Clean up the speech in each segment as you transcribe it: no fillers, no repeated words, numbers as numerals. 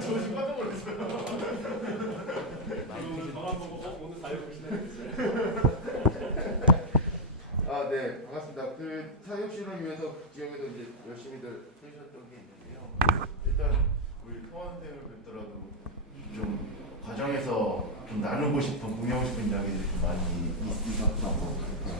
저도 지금 깜짝 놀랐어요. 오늘 방학 보고 오늘 다 해보시네. 아, 네, 반갑습니다. 그 사회혁신을 위해서 지역에도 이제 열심히들 해주셨던 게 있는데요. 일단 우리 통원생을 뵙더라도 좀 과정에서 좀 나누고 싶은 공유하고 싶은 이야기들이 좀 많이 있었던 것 같아요.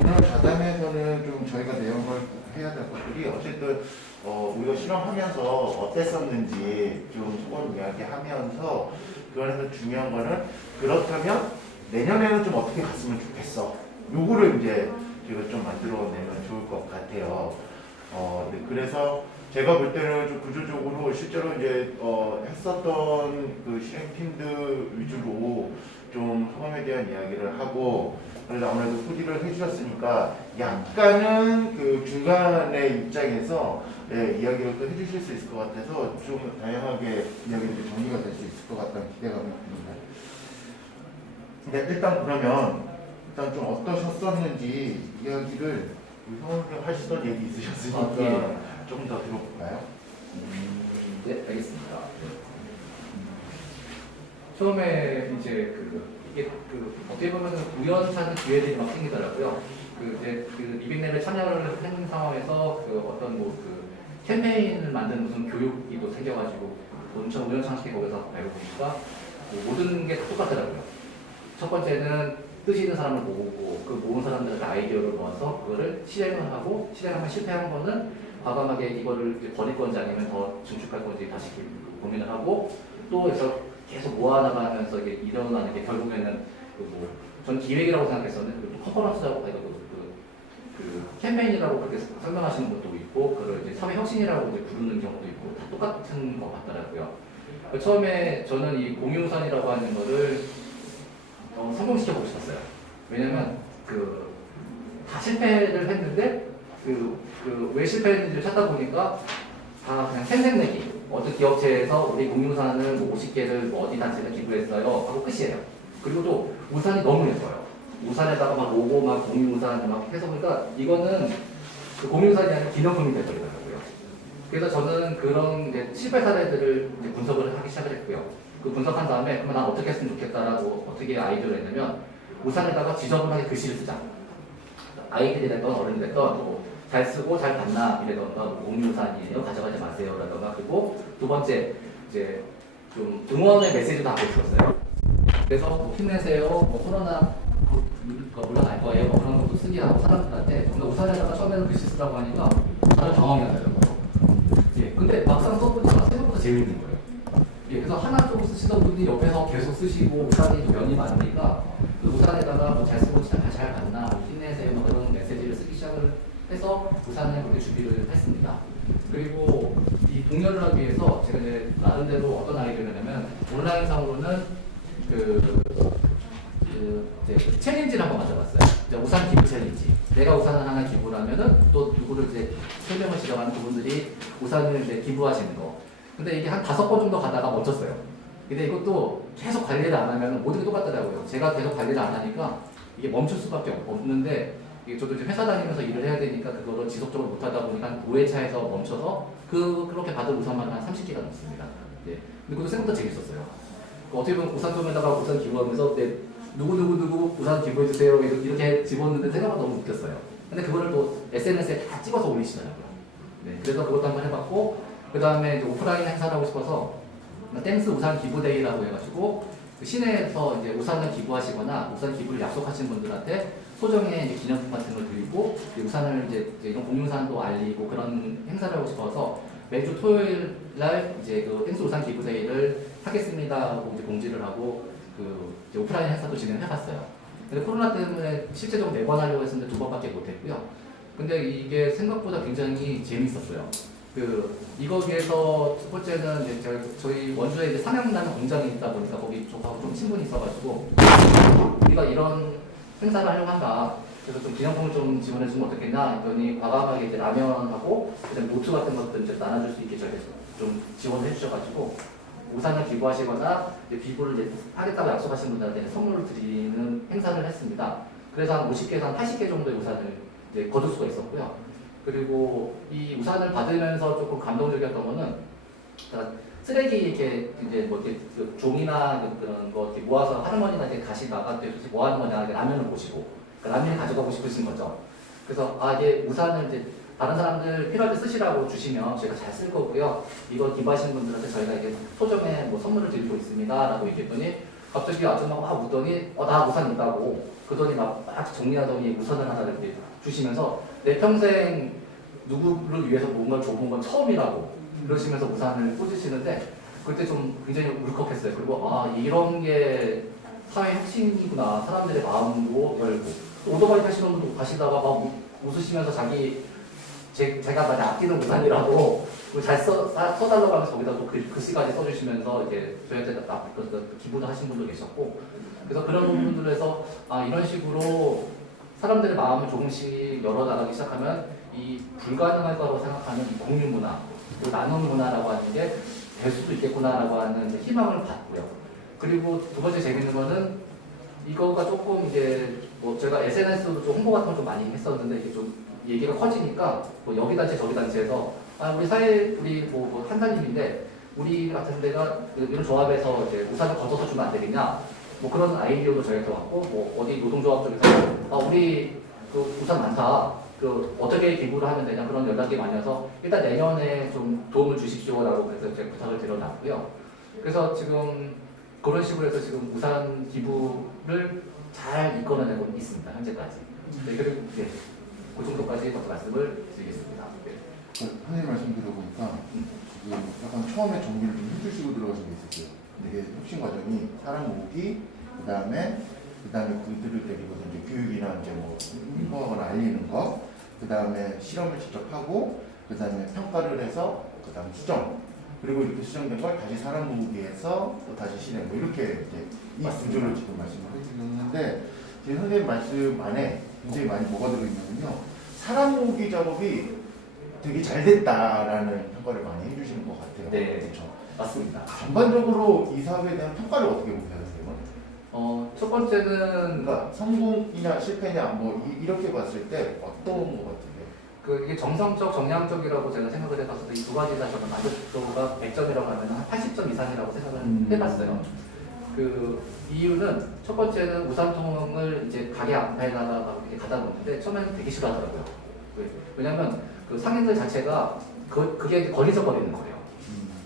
오늘 자담에서는 좀 저희가 내용을 해야 될 것들이 어쨌든 우리가 실험하면서 어땠었는지 좀 소원 이야기하면서 그 안에서 중요한 거는 그렇다면 내년에는 좀 어떻게 갔으면 좋겠어. 요거를 이제 저희가 좀 만들어내면 좋을 것 같아요. 네, 그래서 제가 볼 때는 좀 구조적으로 실제로 이제 했었던 그 실행팀들 위주로 좀 소감에 대한 이야기를 하고, 그래서 아무래도 후기를 해주셨으니까 약간은 그 중간의 입장에서 이야기를 또 해주실 수 있을 것 같아서 좀 다양하게 이야기들이 정리가 될 수 있을 것 같다는 기대감이 듭니다. 네, 일단 그러면 좀 어떠셨었는지 이야기를 우리 성원님 하시던 얘기 있으셨으니까 조금 더 들어볼까요? 네, 알겠습니다. 처음에 이제 이게 어떻게 보면 우연찮은 기회들이 막 생기더라고요. 이제 리빙랩에 참여를 한 상황에서 어떤 캠페인을 만드는 무슨 교육이도 생겨가지고 엄청 우연찮게 거기서 알고 보니까 모든 게 다 똑같더라고요. 첫 번째는 뜻이 있는 사람을 모으고 그 모은 사람들의 아이디어를 모아서 그거를 실행을 하고 실행하면 실패한 거는 과감하게 이거를 버릴 건지 아니면 더 증축할 건지 다시 고민을 하고 또 그래서 계속 모아나가면서 이게 일어나는 게 결국에는 전 기획이라고 생각했었는데 또 컨퍼런스라고 캠페인이라고 그렇게 설명하시는 것도 있고 그걸 이제 사회 혁신이라고 이제 부르는 경우도 있고 다 똑같은 것 같더라고요. 처음에 저는 이 공유산이라고 하는 거를 성공시켜보고 싶었어요. 왜냐면 다 실패를 했는데 왜 실패했는지를 찾다 보니까 다 그냥 생색내기. 어떤 기업체에서 우리 공유산을 50개를 어디 단체에 기부했어요 하고 끝이에요. 그리고 또 우산이 너무 예뻐요. 우산에다가 막 로고 막 공유우산 막 해서 보니까 이거는 공유우산이 아니라 기념품이 되더라고요. 그래서 저는 그런 이제 실패 사례들을 이제 분석을 하기 시작을 했고요. 그 분석한 다음에 그러면 난 어떻게 했으면 좋겠다라고 어떻게 아이디어를 했냐면 우산에다가 지저분하게 글씨를 쓰자. 아이들이 됐던 어른이 됐던 잘 쓰고 잘 봤나 이래던가 공유우산이에요 가져가지 마세요라던가. 그리고 두 번째 이제 좀 응원의 메시지도 하고 있었어요. 그래서 힘내세요. 코로나 물러날 거예요. 그런 것도 쓰기 하고 사람들한테. 근데 우산에다가 처음에는 글씨 쓰라고 하니까 다들 당황이 하더라고요. 예, 근데 막상 써보니까 생각보다 재밌는 거예요. 예, 그래서 하나 좀 쓰시던 분이 옆에서 계속 쓰시고 우산이 면이 많으니까 그 우산에다가 잘 쓰고 잘 봤나 힘내세요. 그런 메시지를 쓰기 시작을 해서 우산을 그렇게 준비를 했습니다. 그리고 이 독려를 하기 위해서 제가 이제 나름대로 어떤 아이디어를 했냐면 온라인상으로는 챌린지를 한번 가져봤어요. 우산 기부 챌린지. 내가 우산을 하나 기부를 하면은 또 누구를 이제 설명을 지정하는 그분들이 우산을 이제 기부하시는 거. 근데 이게 한 5번 정도 가다가 멈췄어요. 근데 이것도 계속 관리를 안 하면 모든 게 똑같더라고요. 제가 계속 관리를 안 하니까 이게 멈출 수밖에 없는데 이게 저도 이제 회사 다니면서 일을 해야 되니까 그거를 지속적으로 못 하다 보니까 한 5회차에서 멈춰서 그렇게 받은 우산만 한 30개가 넘습니다. 예. 근데 그것도 생각보다 재밌었어요. 어떻게 보면 우산tom에다가 우산 기부하면서 누구 우산 기부해주세요 이렇게 집었는데 생각보다 너무 웃겼어요. 근데 그거를 또 SNS에 다 찍어서 올리시더라고요. 네, 그래서 그것도 한번 해봤고 그 다음에 이제 오프라인 행사를 하고 싶어서 땡스 우산 기부데이라고 해가지고 그 시내에서 이제 우산을 기부하시거나 우산 기부를 약속하신 분들한테 소정의 이제 기념품 같은 걸 드리고 우산을 이제 이런 공유산도 알리고 그런 행사를 하고 싶어서 매주 토요일 날 이제 땡스 우산 기부데이를 하겠습니다 하고 이제 공지를 하고 이제 오프라인 행사도 진행을 해봤어요. 근데 코로나 때문에 실제적으로 매번 하려고 했었는데 2번밖에 못했고요. 근데 이게 생각보다 굉장히 재밌었어요. 이거 위해서 첫 번째는 이제 저희 원주에 이제 삼양라면 공장이 있다 보니까 거기 쪽하고 좀 친분이 있어가지고 우리가 이런 행사를 하려고 한다. 그래서 좀 기념품을 좀 지원해주면 어떻겠냐 했더니 과감하게 이제 라면하고 그다음에 노트 같은 것들 이제 나눠줄 수 있게 저희가 좀 지원을 해주셔가지고 우산을 기부하시거나 기부를 이제 하겠다고 약속하신 분들한테 선물을 드리는 행사를 했습니다. 그래서 한 50개에서 한 80개 정도의 우산을 이제 거둘 수가 있었고요. 그리고 이 우산을 받으면서 조금 감동적이었던 거는 쓰레기 이렇게 이제 뭐 이렇게 그 종이나 그런 거 이렇게 모아서 할머니가 이렇게 가시다가 또 도대체 뭐 하는 거냐 이렇게 라면을 보시고 그러니까 라면을 가져가고 싶으신 거죠. 그래서 이게 우산을 이제 다른 사람들 필요할 때 쓰시라고 주시면 저희가 잘 쓸 거고요. 이거 기부하시는 분들한테 저희가 이게 소정의 뭐 선물을 드리고 있습니다라고 얘기했더니 갑자기 아줌마가 막 웃더니 나 우산 있다고 그러더니 막 정리하더니 우산을 하나 이렇게 주시면서 내 평생 누구를 위해서 뭔가를 줘본 건 처음이라고 그러시면서 우산을 꽂으시는데 그때 좀 굉장히 울컥했어요. 그리고 이런 게 사회 혁신이구나. 사람들의 마음도 열고 오토바이 타시는 분도 가시다가 막 웃으시면서 제가 많이 아끼는 우산이라고 잘 써달라고 하면서 거기다 또 글씨까지 써주시면서 이렇게 저희한테 기부도 하신 분도 계셨고 그래서 그런 부분들에서 이런 식으로 사람들의 마음을 조금씩 열어나가기 시작하면 이 불가능할 거라고 생각하는 이 공유 문화, 또 나눔 문화라고 하는 게 될 수도 있겠구나라고 하는 희망을 갖고요. 그리고 두 번째 재밌는 거는 이거가 조금 이제 뭐 제가 SNS로 좀 홍보 같은 걸 좀 많이 했었는데 이게 좀 얘기가 커지니까 뭐 여기 단체 저기 단체에서 우리 사회 우리 뭐 한사님인데 우리 같은 데가 이런 조합에서 이제 우산을 걷어서 주면 안 되겠냐 뭐 그런 아이디어도 저희가 들어왔고 뭐 어디 노동조합 쪽에서 우리 그 우산 많다 어떻게 기부를 하면 되냐 그런 연락이 많이 와서 일단 내년에 좀 도움을 주십시오라고 그래서 제가 부탁을 드려놨고요. 그래서 지금 그런 식으로 해서 지금 우산 기부를 잘 이끌어내고 있습니다. 현재까지. 네, 그리고 그 정도까지 먼저 말씀을 드리겠습니다. 네. 선생님 말씀 들어보니까 지금 약간 처음에 정비를 좀 해주시고 들어가신 게 있었어요. 이게 혁신 과정이 사람 모으기, 그다음에 그들을 데리고 이제 교육이나 이제 뭐 홍보하거나 알리는 거, 그다음에 실험을 직접 하고, 그다음에 평가를 해서 그다음 수정, 그리고 이렇게 수정된 걸 다시 사람 모으기해서 또 다시 실행, 뭐 이렇게 이제 이 구조를 지금 말씀을 해주셨는데 지금 선생님 말씀 안에 굉장히 많이 뭐가 들어있냐면요, 사람 모으기 작업이 되게 잘 됐다라는 평가를 많이 해주시는 것 같아요. 네, 그렇죠. 맞습니다. 전반적으로 이 사업에 대한 평가를 어떻게 보세요, 선생님은? 첫 번째는 그러니까 성공이냐 실패냐 뭐 이렇게 봤을 때 어떤 것 같으세요? 이게 정성적, 정량적이라고 제가 생각을 해봤을 때 이 두 가지 다 저는 만족도가 100점이라고 하면 한 80점 이상이라고 생각을 해봤어요. 그 이유는 첫 번째는 우산통을 이제 가게 앞에다가 이렇게 가다 놓는데 처음에는 되게 싫어하더라고요. 왜냐면 그 상인들 자체가 그게 이제 거리서 버리는 거예요.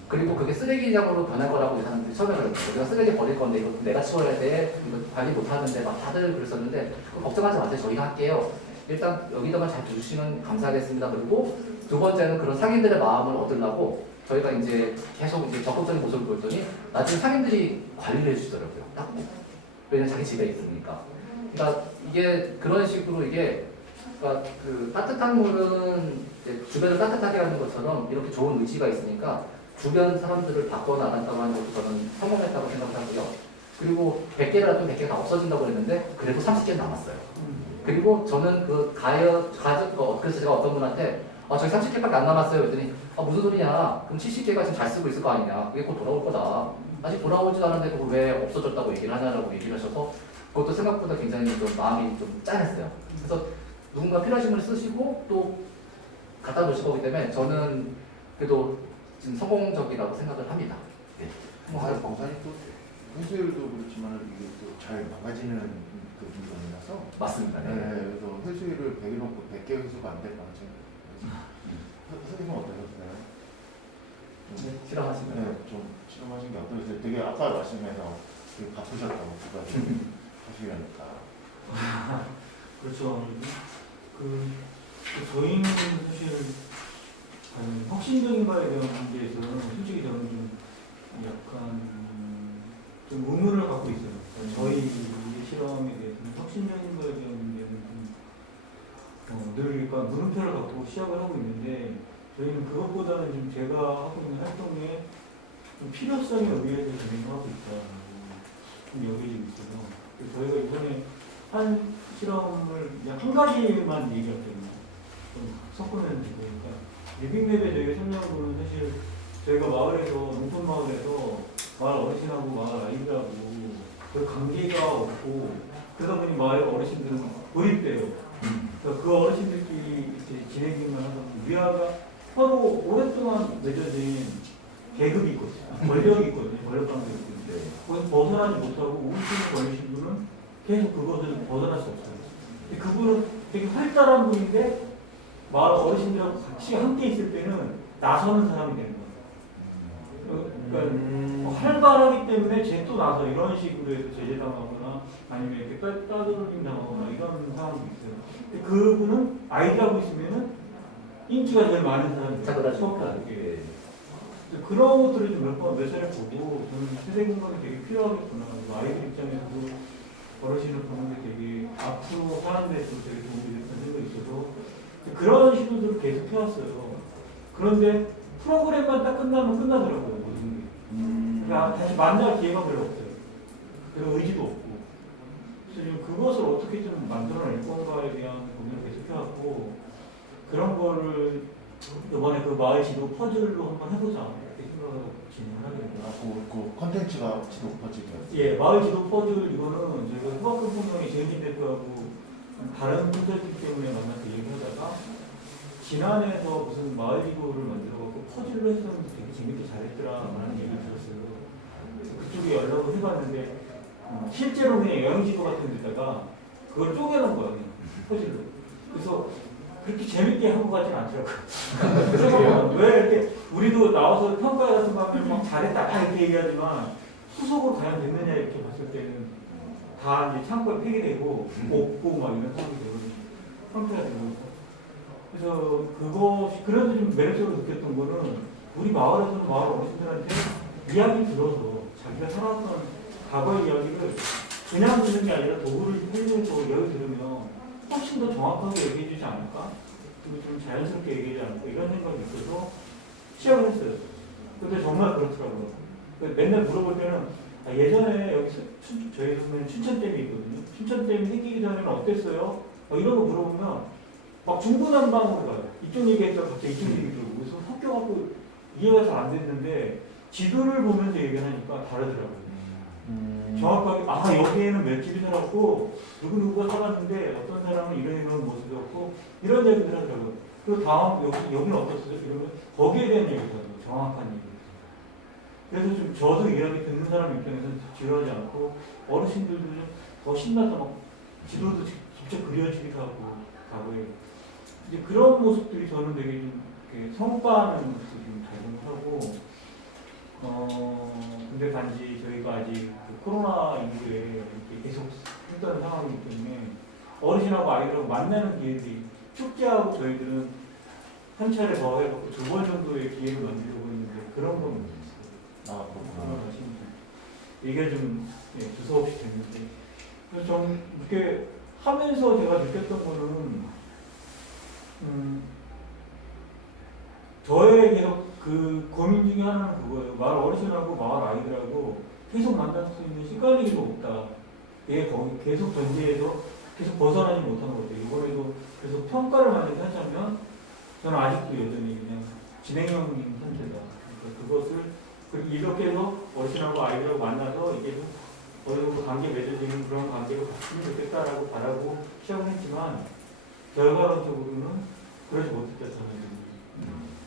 그리고 그게 쓰레기장으로 변할 거라고 사람들이 처음에 그랬거든요. 우리가 쓰레기 버릴 건데 이거 내가 치워야 돼. 이거 관리 못 하는데 막 다들 그랬었는데 걱정하지 마세요. 저희가 할게요. 일단 여기다가 잘 주시면 감사하겠습니다. 그리고 두 번째는 그런 상인들의 마음을 얻으려고 저희가 이제 계속 이제 적극적인 모습을 보였더니 나중에 상인들이 관리를 해주시더라고요. 딱 왜냐면 자기 집에 있으니까. 그러니까 이게 그런 식으로 이게 그러니까 그 따뜻한 물은 이제 주변을 따뜻하게 하는 것처럼 이렇게 좋은 의지가 있으니까 주변 사람들을 바꿔나간다고 하는 것도 저는 성공했다고 생각하고요. 그리고 100개라도 100개가 다 없어진다고 했는데 그래도 30개 남았어요. 그리고 저는 그래서 제가 어떤 분한테 저희 30개밖에 안 남았어요. 그랬더니 무슨 소리냐. 그럼 70개가 지금 잘 쓰고 있을 거 아니냐. 그게 곧 돌아올 거다. 아직 돌아오지도 않았는데 그걸 왜 없어졌다고 얘기를 하냐라고 얘기를 하셔서 그것도 생각보다 굉장히 좀 마음이 좀 짠했어요. 그래서 누군가 필요하신 분을 쓰시고 또 갖다 놓으실 거기 때문에 저는 그래도 지금 성공적이라고 생각을 합니다. 네. 고산이 또 회수율도 그렇지만 이게 또 잘 망가지는 그 물건이라서 맞습니다. 네. 그래서 회수율을 100을 놓고 100개 회수가 안 될 가능성이 선생님은 어떠셨어요? 실험하시면 네, 좀 실험하신 게 어떠셨어요? 되게 아까 말씀해서 되게 바쁘셨다고 그거 하시려니까. 그렇죠. 저희는 사실 혁신적인 거에 대한 문제에서는 솔직히 저는 좀 약간 좀 의문을 갖고 있어요. 저희 실험에 대해서는 혁신적인 거에 대한 문제는 늘 그러니까 물음표를 갖고 시작을 하고 있는데 저희는 그것보다는 좀 제가 하고 있는 활동에 좀 필요성에 의해서 진행을 하고 있다고 좀 여겨지고 있어요. 그래서 저희가 이번에 한 실험을 그냥 한 가지만 얘기할게요. 좀 섞으면 되니까 리빙랩에 저희가 참여한 거는 사실 저희가 마을에서 농촌 마을에서 마을 어르신하고 마을 아이들하고 그 관계가 없고 그러다 보니 마을 어르신들은 고립돼요. 그러니까 그 어르신들끼리 이제 지내기만 하다 보니 위아가 서로 오랫동안 맺어진 계급이 있거든요. 권력이 있거든요. 권력관계가 있거든요. 네. 거기서 벗어나지 못하고 우울증에 걸리신 분은 계속 그것을 벗어날 수 없어요. 근데 그분은 되게 활달한 분인데 마을 어르신들하고 같이 함께 있을 때는 나서는 사람이 되는 거예요. 그러니까 활발하기 때문에 쟤 또 나서 이런 식으로 해서 제재당하거나 아니면 이렇게 따돌림 당하거나 이런 상황도 있어요. 근데 그분은 아이들하고 있으면은 인기가 제일 많은 사람이에요. 차별하시니까. 예. 그런 것들을 좀 몇 차례 보고 저는 세대 공간이 되게 필요하겠구나. 아이들 입장에서도 어르신을 보는 게 되게 앞으로 사는 데 좀 되게 도움이 됐다는 생각이 있어서 그런 시도들을 계속 해왔어요. 그런데 프로그램만 딱 끝나면 끝나더라고요. 모든 게. 그러니까 다시 만날 기회가 별로 없어요. 그리고 의지도 없고. 그래서 지금 그것을 어떻게 좀 만들어낼 건가에 대한 고민을 계속 해왔고 그런 거를 이번에 그 마을 지도 퍼즐로 한번 해보자 이렇게 생각하고 진행을 하게 됐더라고요. 그 컨텐츠가 지도 퍼즐이었어요. 예, 마을 지도 퍼즐 이거는 저희가 후학급 분명히 재은진 대표하고 다른 콘텐츠 때문에 만나서 얘기하다가 지난해에서 무슨 마을 지도를 만들어갖고 퍼즐로 했었는데 되게 재밌게 잘했더라라는 얘기를 들었어요. 그래서 그쪽에 연락을 해봤는데 실제로 그냥 여행지도 같은 데다가 그걸 쪼개놓은 거예요. 그냥 퍼즐로. 그래서 그렇게 재밌게 하고 가진 않더라고요. 그래서 왜 이렇게 우리도 나와서 평가 같은 거 하면 막 잘했다 다 이렇게 얘기하지만 후속으로 과연 됐느냐 이렇게 봤을 때는 다 이제 창고에 폐기되고 없고 막 이런 상황이 되고 형태가 되고 그래서 그것이 그래도 좀 매력적으로 느꼈던 거는 우리 마을에서는 마을 어르신들한테 이야기 들어서 자기가 살았던 과거의 이야기를 그냥 듣는 게 아니라 도구를 해서 이야기 들으면 훨씬 더 정확하게 얘기해 주지 않을까? 그리고 좀 자연스럽게 얘기하지 않을까? 이런 생각이 있어서 시작을 했어요. 근데 정말 그렇더라고요. 맨날 물어볼 때는 예전에 여기 저희 동네는 춘천댐이 있거든요. 춘천댐이 생기기 전에는 어땠어요? 이런 거 물어보면 막 중구난방으로 가요. 이쪽 얘기했다가 갑자기 이쪽 얘기 들고 그래서 섞여갖고 이해가 잘 안 됐는데 지도를 보면서 얘기하니까 다르더라고요. 정확하게 여기에는 몇 집이 살았고 누구누구가 살았는데 어떤 사람은 이런 모습이었고 이런 얘기를 하더라고요. 그리고 다음 여기는 어땠어요? 이러면 거기에 대한 얘기를 하더라고요. 정확한 얘기. 그래서 좀 저도 이야기 듣는 사람 입장에서는 지루하지 않고 어르신들도 좀 더 신나서 막 지도도 직접 그려지기도 하고 과거에 이제 그런 모습들이 저는 되게 좀 성과하는 모습이 좀 작용하고 근데 단지 저희가 아직 그 코로나 이후에 이렇게 계속 했던 상황이기 때문에 어르신하고 아이들하고 만나는 기회들이 축제하고 저희들은 한 차례 더 해갖고 2번 정도의 기회를 만들려고 했는데 그런 건 없었어요. 그렇구나. 이게 좀 두서없이 됐는데 그래서 좀 이렇게 하면서 제가 느꼈던 거는 저의 계속 그 고민 중에 하나는 그거예요. 마을 어르신하고 마을 아이들하고 계속 만날 수 있는 시간이 좀 없다. 얘 거기 계속 전제해서 계속 벗어나지 못하는 것 같아요. 이번에도 계속 평가를 만약에 하자면 저는 아직도 여전히 그냥 진행형인 상태다. 그러니까 그것을 이렇게 해서 어르신하고 아이들하고 만나서 이게 좀 어느 정도 관계 맺어지는 그런 관계로 갔으면 좋겠다라고 바라고 시작을 했지만 결과론적으로는 그러지 못했다 저는.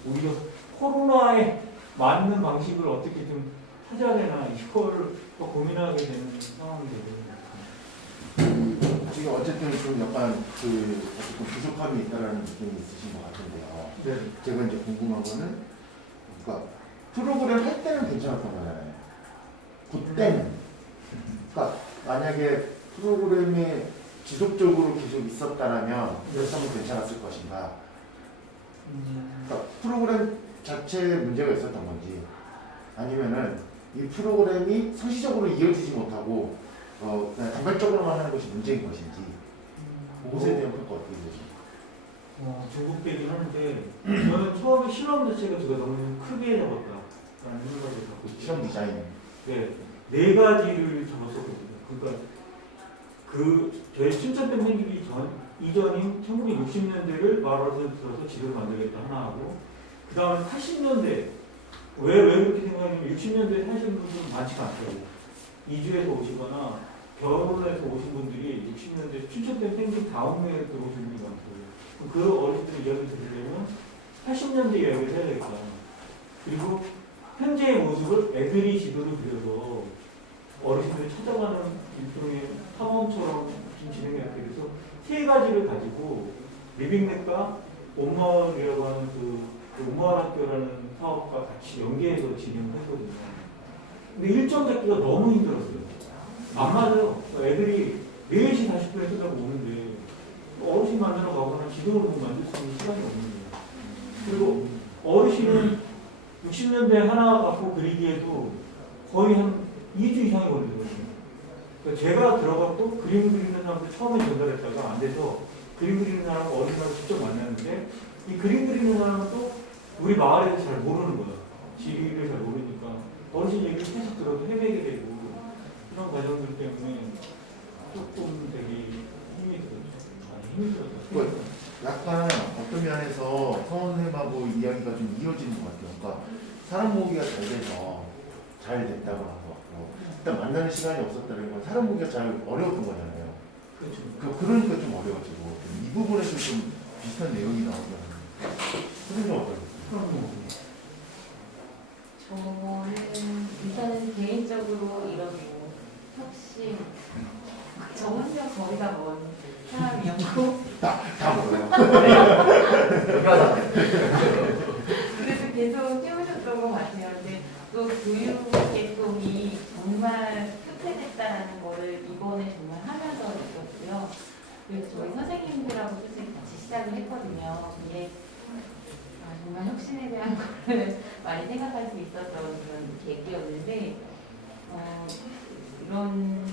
오히려 코로나에 맞는 방식을 어떻게 좀 찾아야 되나 이걸 또 고민하게 되는 상황이 되거든요. 지금 어쨌든 좀 약간 어쨌든 부족함이 있다라는 느낌이 있으신 것 같은데요. 네. 제가 이제 궁금한 거는 그러니까 프로그램 할 때는 괜찮았던 거잖아요. 그때는 그러니까 만약에 프로그램이 지속적으로 계속 있었다라면 그렇다면 괜찮았을 것인가. 그러니까 프로그램 자체에 문제가 있었던 건지 아니면은 이 프로그램이 상시적으로 이어지지 못하고 그냥 단발적으로만 하는 것이 문제인 것인지 그것에 대한 평가 어떻게 되죠? 중국되긴 하는데 저는 처음에 실험 자체가 제가 너무 크게 잡았다라는 생각을 갖고 있어요. 실험 디자인. 네 가지를 잡았었거든요. 그러니까 저희 춘천댐 생기기 이전인 1960년대를 마을에서 들어서 지도를 만들겠다 하나 하고 그 다음에 80년대 왜 그렇게 생각하냐면 60년대에 사시는 분들이 많지가 않더라고요. 이주에서 오시거나 결혼해서 오신 분들이 60년대 춘천댐 생긴 다음에 들어오신 분이 많더라고요. 그 어르신들 이야기 들으려면 80년대 이야기를 해야 되겠다. 그리고 현재의 모습을 애들이 지도를 그려서 어르신들이 찾아가는 일종의 탐험처럼 지금 진행이 이렇게 돼서 세 가지를 가지고 리빙넷과 온마을이라고 하는 그 온마을 학교라는 사업과 같이 연계해서 진행을 했거든요. 근데 일정 잡기가 너무 힘들었어요. 안 맞아요. 애들이 4시 40분에 끝나고 오는데 어르신 만나러 가거나 지도를 보고 만들 수 있는 시간이 없는 거예요. 그리고 어르신은 60년대 하나 갖고 그리기에도 거의 한 2주 이상이 걸리거든요. 그러니까 제가 들어갔고 그림 그리는 사람들 처음에 전달했다가 안 돼서 그림 그리는 사람 어른하고 직접 만났는데 이 그림 그리는 사람은 또 우리 마을에 대해서 잘 모르는 거야. 지리를 잘 모르니까 어르신 얘기를 계속 들어도 헤매게 되고 이런 과정들 때문에 조금 되게 힘이 들었죠. 많이 힘이 들었죠. 약간 어떤 면에서 성원쌤하고 이야기가 좀 이어지는 것 같아요. 그러니까 사람 모으기가 잘 돼서 잘 됐다고 한 것 같고 일단 만나는 시간이 없었다는 건 사람 모으기가 잘 어려웠던 거잖아요. 그렇죠. 그러니까 좀 어려워지고 이 부분에서 좀 비슷한 내용이 나오더라고요. 선생님 어떠세요? 저는 일단은 개인적으로 이런 뭐 혁신, 정은경 거리가 먼 사람이었고 다 몰라요. 여기 와서 그래서 계속 해오셨던 것 같아요. 근데 또 교육 계통이 정말 흡해됐다라는 거를 이번에 정말 하면서 느꼈고요. 그래서 저희 선생님들하고 솔직히 같이 시작을 했거든요. 근데 정말 혁신에 대한 거를 많이 생각할 수 있었던 그런 계기였는데 이런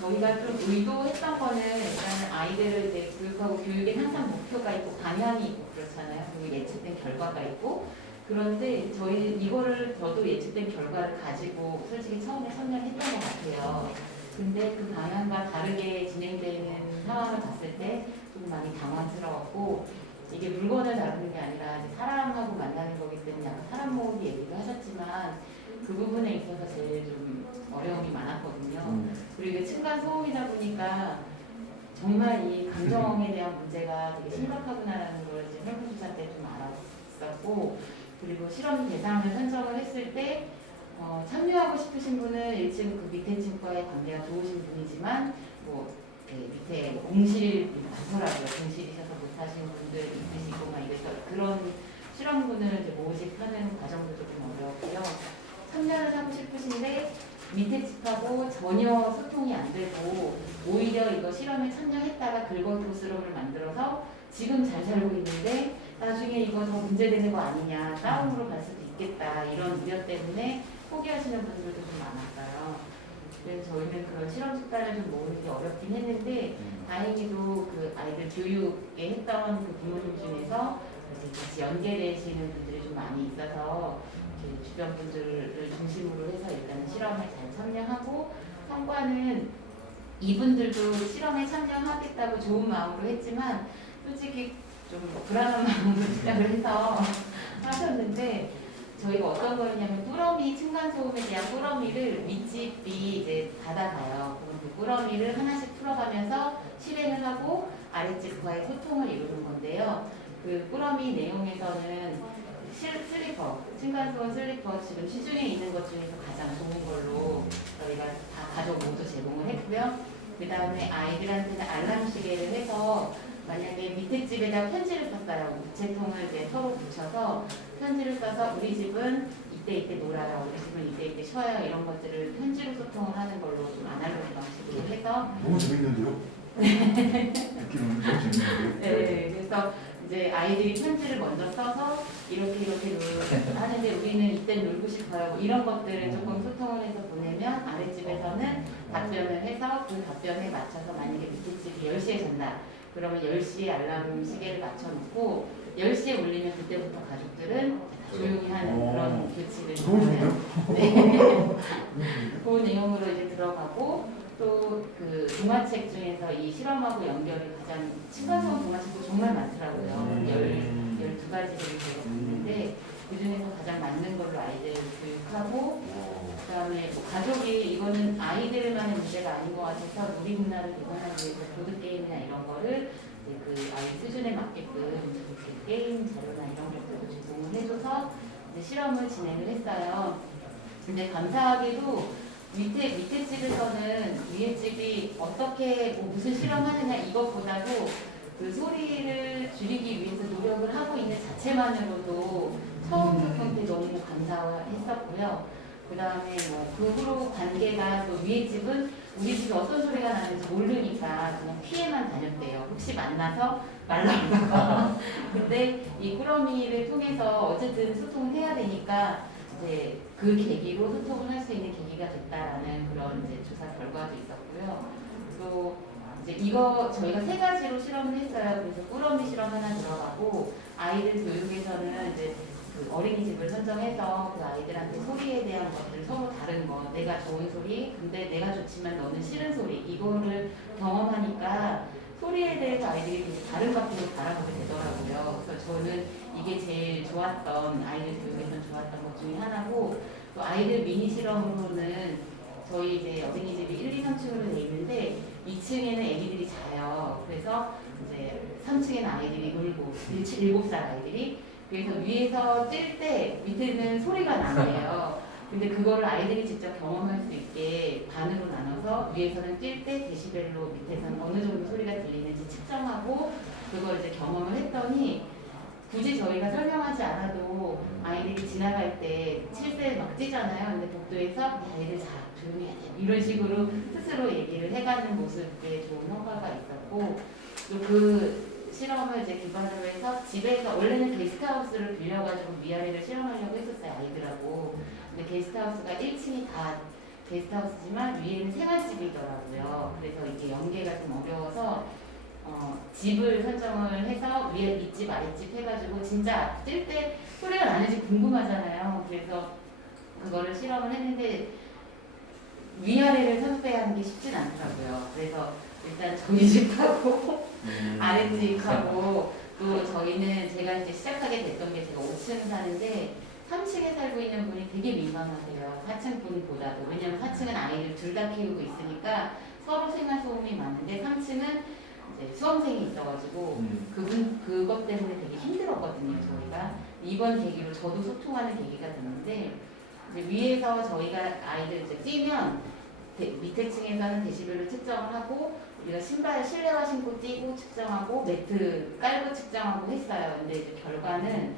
저희가 좀 의도했던 거는 일단은 아이들을 이제 교육하고 교육에 항상 목표가 있고 방향이 있고 그렇잖아요. 그리고 예측된 결과가 있고 그런데 저희 이거를 저도 예측된 결과를 가지고 솔직히 처음에 선정했던 것 같아요. 근데 그 방향과 다르게 진행되는 상황을 봤을 때 좀 많이 당황스러웠고 이게 물건을 다루는 게 아니라 이제 사람하고 만나는 거기 때문에 약간 사람 모으기 얘기도 하셨지만 그 부분에 있어서 제일 좀 어려움이 많았거든요. 그리고 이게 층간 소음이다 보니까 정말 이 감정에 대한 문제가 되게 심각하구나라는 걸 이제 설문조사 때 좀 알았었고 그리고 실험 대상을 선정을 했을 때 참여하고 싶으신 분은 1층 그 밑에 층과의 관계가 좋으신 분이지만 뭐 밑에 공실 많더라고요. 공실이셔서 못하신 분들 있으시고 막 이래서 그런 실험군을 이제 모집하는 과정도 조금 어려웠고요. 참여를 하고 싶으신데 밑에 층하고 전혀 소통이 안 되고 오히려 이거 실험에 참여했다가 긁어도스럼을 만들어서 지금 잘 살고 있는데 나중에 이거 더 문제되는 거 아니냐 다운으로 갈 수도 있겠다 이런 우려 때문에 포기하시는 분들도 좀 많았어요. 그래서 저희는 그런 실험 숙달을 좀 모으는 게 어렵긴 했는데 다행히도 그 아이들 교육에 했던 그 부모님 중에서 같이 연계되시는 분들이 좀 많이 있어서 주변 분들을 중심으로 해서 일단 실험에 잘 참여하고 성과는 이분들도 실험에 참여하겠다고 좋은 마음으로 했지만 솔직히 좀 불안한 마음으로 시작을 해서 하셨는데 저희가 어떤 거였냐면 꾸러미 층간소음에 대한 꾸러미를 밑집이 이제 받아가요. 그럼 그 꾸러미를 하나씩 풀어가면서 실행을 하고 아랫집과의 소통을 이루는 건데요. 그 꾸러미 내용에서는 슬리퍼, 층간소음 슬리퍼 지금 시중에 있는 것 중에서 가장 좋은 걸로 저희가 다 가족 모두 제공을 했고요. 그 다음에 아이들한테는 알람 시계를 해서 만약에 밑에 집에다 편지를 썼어요. 우체통을 이제 서로 붙여서 편지를 써서 우리 집은 이때 놀아요. 우리 집은 이때 쉬어요. 이런 것들을 편지로 소통을 하는 걸로 좀 아날로그 방식으로 해서 너무 재밌는데요? 듣기로는 너무 재밌는데요? 네, 그래서 이제 아이들이 편지를 먼저 써서 이렇게 하는데 우리는 이때 놀고 싶어요. 뭐 이런 것들을 조금 소통을 해서 보내면 아랫집에서는 답변을 해서 그 답변에 맞춰서 만약에 밑에 집이 10시에 잔다. 그러면 10시에 알람 시계를 맞춰놓고 10시에 울리면 그때부터 가족들은 조용히 하는 그런 규칙을 있는 그 내용으로 이제 들어가고 또 그 동화책 중에서 이 실험하고 연결이 가장 층간소음 동화책도 정말 많더라고요. 12가지를 제가 봤는데 그 중에서 가장 맞는 걸로 아이들 교육하고 그다음에 뭐 가족이 이거는 아이들만의 문제가 아닌 것 같아서 놀이 문화를 개선하기 위해서 보드 게임이나 이런 거를 이제 그 아이 수준에 맞게끔 게임 자료나 이런 것들도 제공을 해줘서 이제 실험을 진행을 했어요. 근데 감사하게도 밑에 집에서는 위에 집이 어떻게 뭐 무슨 실험하느냐 이것보다도 그 소리를 줄이기 위해서 노력을 하고 있는 자체만으로도 처음 소통 때 너무 감사했었고요. 그 다음에 뭐 그 후로 관계가 또 위에 집은 우리 집이 어떤 소리가 나는지 모르니까 그냥 피해만 다녔대요. 혹시 만나서 말라다가 근데 이 꾸러미를 통해서 어쨌든 소통을 해야 되니까 이제 그 계기로 소통을 할 수 있는 계기가 됐다라는 그런 이제 조사 결과도 있었고요. 또 이제 이거 저희가 3가지로 실험을 했어요. 그래서 꾸러미 실험 하나 들어가고 아이들 교육에서는 이제 그 어린이집을 선정해서 그 아이들한테 소리에 대한 것들 서로 다른 거, 내가 좋은 소리, 근데 내가 좋지만 너는 싫은 소리 이거를 경험하니까 소리에 대해서 아이들이 되게 다른 각도로 바라보게 되더라고요. 그래서 저는 이게 제일 좋았던 아이들 교육에서 좋았던 것 중에 하나고 또 아이들 미니 실험으로는 저희 이제 어린이집이 1, 2, 3층으로 돼 있는데 2층에는 애기들이 자요. 그래서 이제 3층에는 아이들이 놀고 7살 아이들이 그래서 위에서 뛸 때 밑에는 소리가 나네요. 근데 그거를 아이들이 직접 경험할 수 있게 반으로 나눠서 위에서는 뛸 때 데시벨로 밑에서는 어느 정도 소리가 들리는지 측정하고 그걸 이제 경험을 했더니 굳이 저희가 설명하지 않아도 아이들이 지나갈 때 7세 막 뛰잖아요. 근데 복도에서 아이들 자 조용히 해야 돼. 이런 식으로 스스로 얘기를 해가는 모습에 좋은 효과가 있었고 또 그 실험을 이제 기반으로 해서 집에서 원래는 게스트하우스를 빌려가지고 위아래를 실험하려고 했었어요. 아이들하고. 근데 게스트하우스가 1층이 다 게스트하우스지만 위에는 생활집이더라고요. 그래서 이게 연계가 좀 어려워서 집을 선정을 해서 위에 윗집 아랫집 해가지고 진짜 뛸 때 소리가 나는지 궁금하잖아요. 그래서 그거를 실험을 했는데 위아래를 섭외하는 게 쉽진 않더라고요. 그래서 일단 저희 집하고 아랫집하고 또 저희는 제가 이제 시작하게 됐던 게 제가 5층 사는데 3층에 살고 있는 분이 되게 민감하세요. 4층 분보다도. 왜냐면 4층은 아이를 둘 다 키우고 있으니까 서로 생활 소음이 많은데 3층은 이제 수험생이 있어가지고 그것 때문에 되게 힘들었거든요. 저희가 이번 계기로 저도 소통하는 계기가 됐는데 이제 위에서 저희가 아이들 이제 뛰면 밑에 층에서는 데시벨로 측정을 하고 우리가 실내화 신고 뛰고 측정하고 매트 깔고 측정하고 했어요. 근데 이제 결과는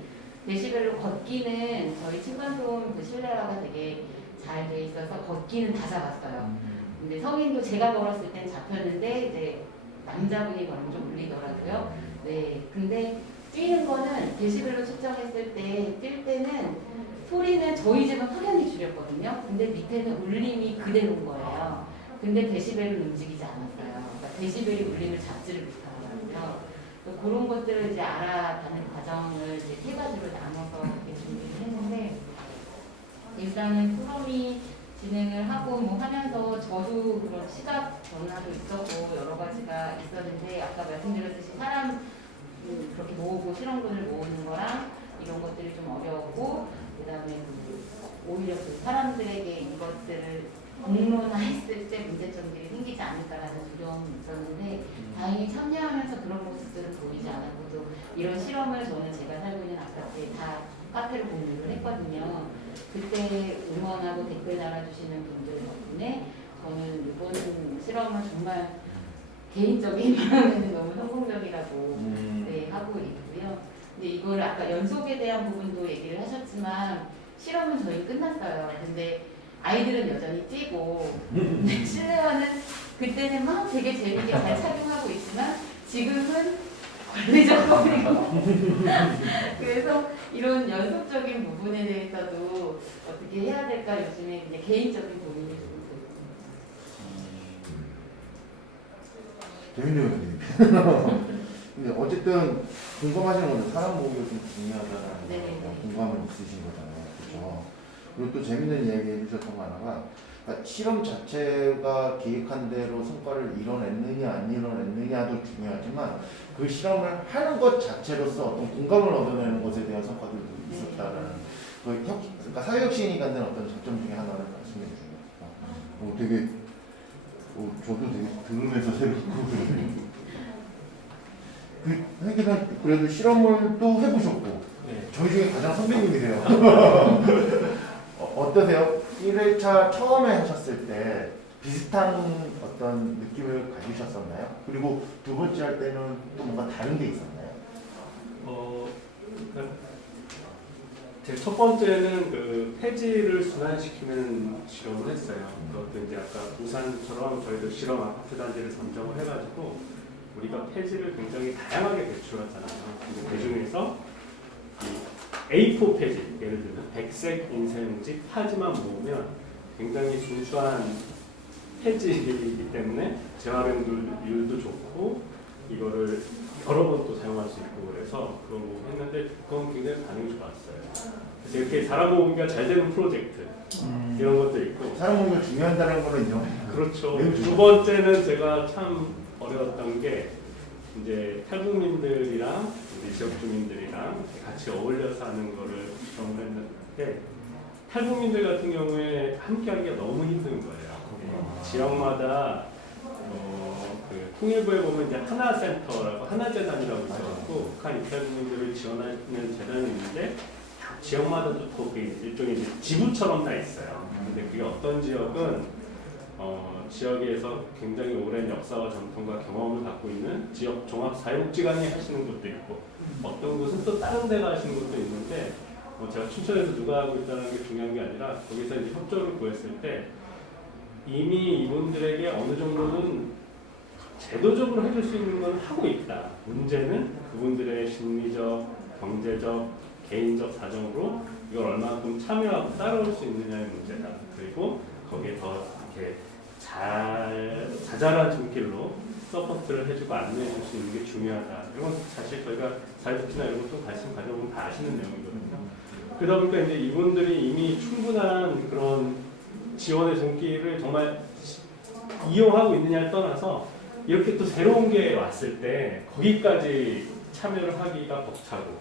데시벨로 걷기는 저희 층간소음 그 실내화가 되게 잘 돼 있어서 걷기는 다 잡았어요. 근데 성인도 제가 걸었을 땐 잡혔는데 이제 남자분이 걸으면 좀 울리더라고요. 네, 근데 뛰는 거는 데시벨로 측정했을 때 뛸 때는 소리는 저희 집은 확연히 줄였거든요. 근데 밑에는 울림이 그대로인 거예요. 근데 데시벨은 움직이지 않았어요. 그러니까 데시벨이 울림을 잡지를 못하더라고요. 그런 것들을 이제 알아가는 과정을 이제 3가지로 나눠서 이렇게 준비를 했는데 일단은 프로미 진행을 하고 뭐 하면서 저도 그런 시각 변화도 있었고 여러 가지가 있었는데 아까 말씀드렸듯이 사람 그렇게 모으고 실험군을 모으는 거랑 이런 것들이 좀 어려웠고 그다음에 오히려 그 사람들에게 이것들을 공론화했을 때 문제점들이 생기지 않을까라는 두려움이 있었는데 다행히 참여하면서 그런 모습들은 보이지 않았고 또 이런 실험을 저는 제가 살고 있는 아파트에 다 카페로 공유를 했거든요. 그때 응원하고 댓글 달아주시는 분들 덕분에 저는 이번 실험을 정말 개인적인 마음에는 너무 성공적이라고 네, 하고 있고요. 근데 이걸 아까 연속에 대한 부분도 얘기를 하셨지만 실험은 저희 끝났어요. 근데 아이들은 여전히 뛰고 실내화는 그때는 막 되게 재밌게 잘 착용하고 있지만 지금은 걸리적거리고 그래서 이런 연속적인 부분에 대해서도 어떻게 해야 될까 요즘에 그냥 개인적인 고민이 좀 재밌네요. 근데 어쨌든 공감하시는 건데 사람 모으기가 좀 중요하다는 네. 공감을 있으신 거잖아요. 그렇죠? 그리고 또 재밌는 이야기 해주셨던 거 하나가 그러니까 실험 자체가 계획한 대로 성과를 이뤄냈느냐 안 이뤄냈느냐도 중요하지만 그 실험을 하는 것 자체로서 어떤 공감을 얻어내는 것에 대한 성과들도 있었다라는 그러니까 사회혁신이 갖는 어떤 장점 중에 하나를 말씀해 주시네요. 되게 저도 되게 들으면서 새롭고 그래도 실험을 또 해보셨고 네. 저희 중에 가장 선배님이세요. 어떠세요? 1회차 처음에 하셨을 때 비슷한 어떤 느낌을 가지셨었나요? 그리고 두 번째 할 때는 또 뭔가 다른 게 있었나요? 제 첫 번째는 그 폐지를 순환시키는 실험을 했어요. 그것도 이제 아까 부산처럼 저희도 실험 아파트 단지를 선정을 해가지고 우리가 폐지를 굉장히 다양하게 배출하잖아요. 근데 그 중에서 이 A4 폐지, 예를 들면 백색 인쇄용지 파지만 모으면 굉장히 순수한 폐지이기 때문에 재활용률도 좋고 이거를 여러 번 또 사용할 수 있고 그래서 그거 했는데 그건 굉장히 반응이 좋았어요. 그래서 이렇게 사람 모으기가 잘 되는 프로젝트 이런 것도 있고 사람 모임이 중요하다는 거는 인정해요. 그렇죠. 매우 두 중요하죠. 번째는 제가 참 어려웠던 게 이제 탈북민들이랑 우리 지역 주민들이랑 같이 어울려서 하는 거를 실험을 했는데 탈북민들 같은 경우에 함께하기가 너무 힘든 거예요. 지역마다 그 통일부에 보면 이제 하나센터라고 하나재단이라고 있어갖고 북한 이탈북민들을 지원하는 재단이 있는데 지역마다 또 일종의 이제 지부처럼 다 있어요. 근데 그게 어떤 지역은 지역에서 굉장히 오랜 역사와 전통과 경험을 갖고 있는 지역 종합사회복지관이 하시는 곳도 있고 어떤 곳은 또 다른 데가 하시는 곳도 있는데 제가 춘천에서 누가 하고 있다는 게 중요한 게 아니라 거기서 이제 협조를 구했을 때 이미 이분들에게 어느 정도는 제도적으로 해줄 수 있는 건 하고 있다. 문제는 그분들의 심리적, 경제적, 개인적 사정으로 이걸 얼마만큼 참여하고 따라올 수 있느냐의 문제다. 그리고 거기에 더 이렇게 자잘한 손길로 서포트를 해주고 안내해줄 수 있는 게 중요하다. 이건 사실 저희가 사회복지나 이런 것도 관심 가져보면 다 아시는 내용이거든요. 그러다 보니까 이제 이분들이 이미 충분한 그런 지원의 손길을 정말 이용하고 있느냐를 떠나서 이렇게 또 새로운 게 왔을 때 거기까지 참여를 하기가 벅차고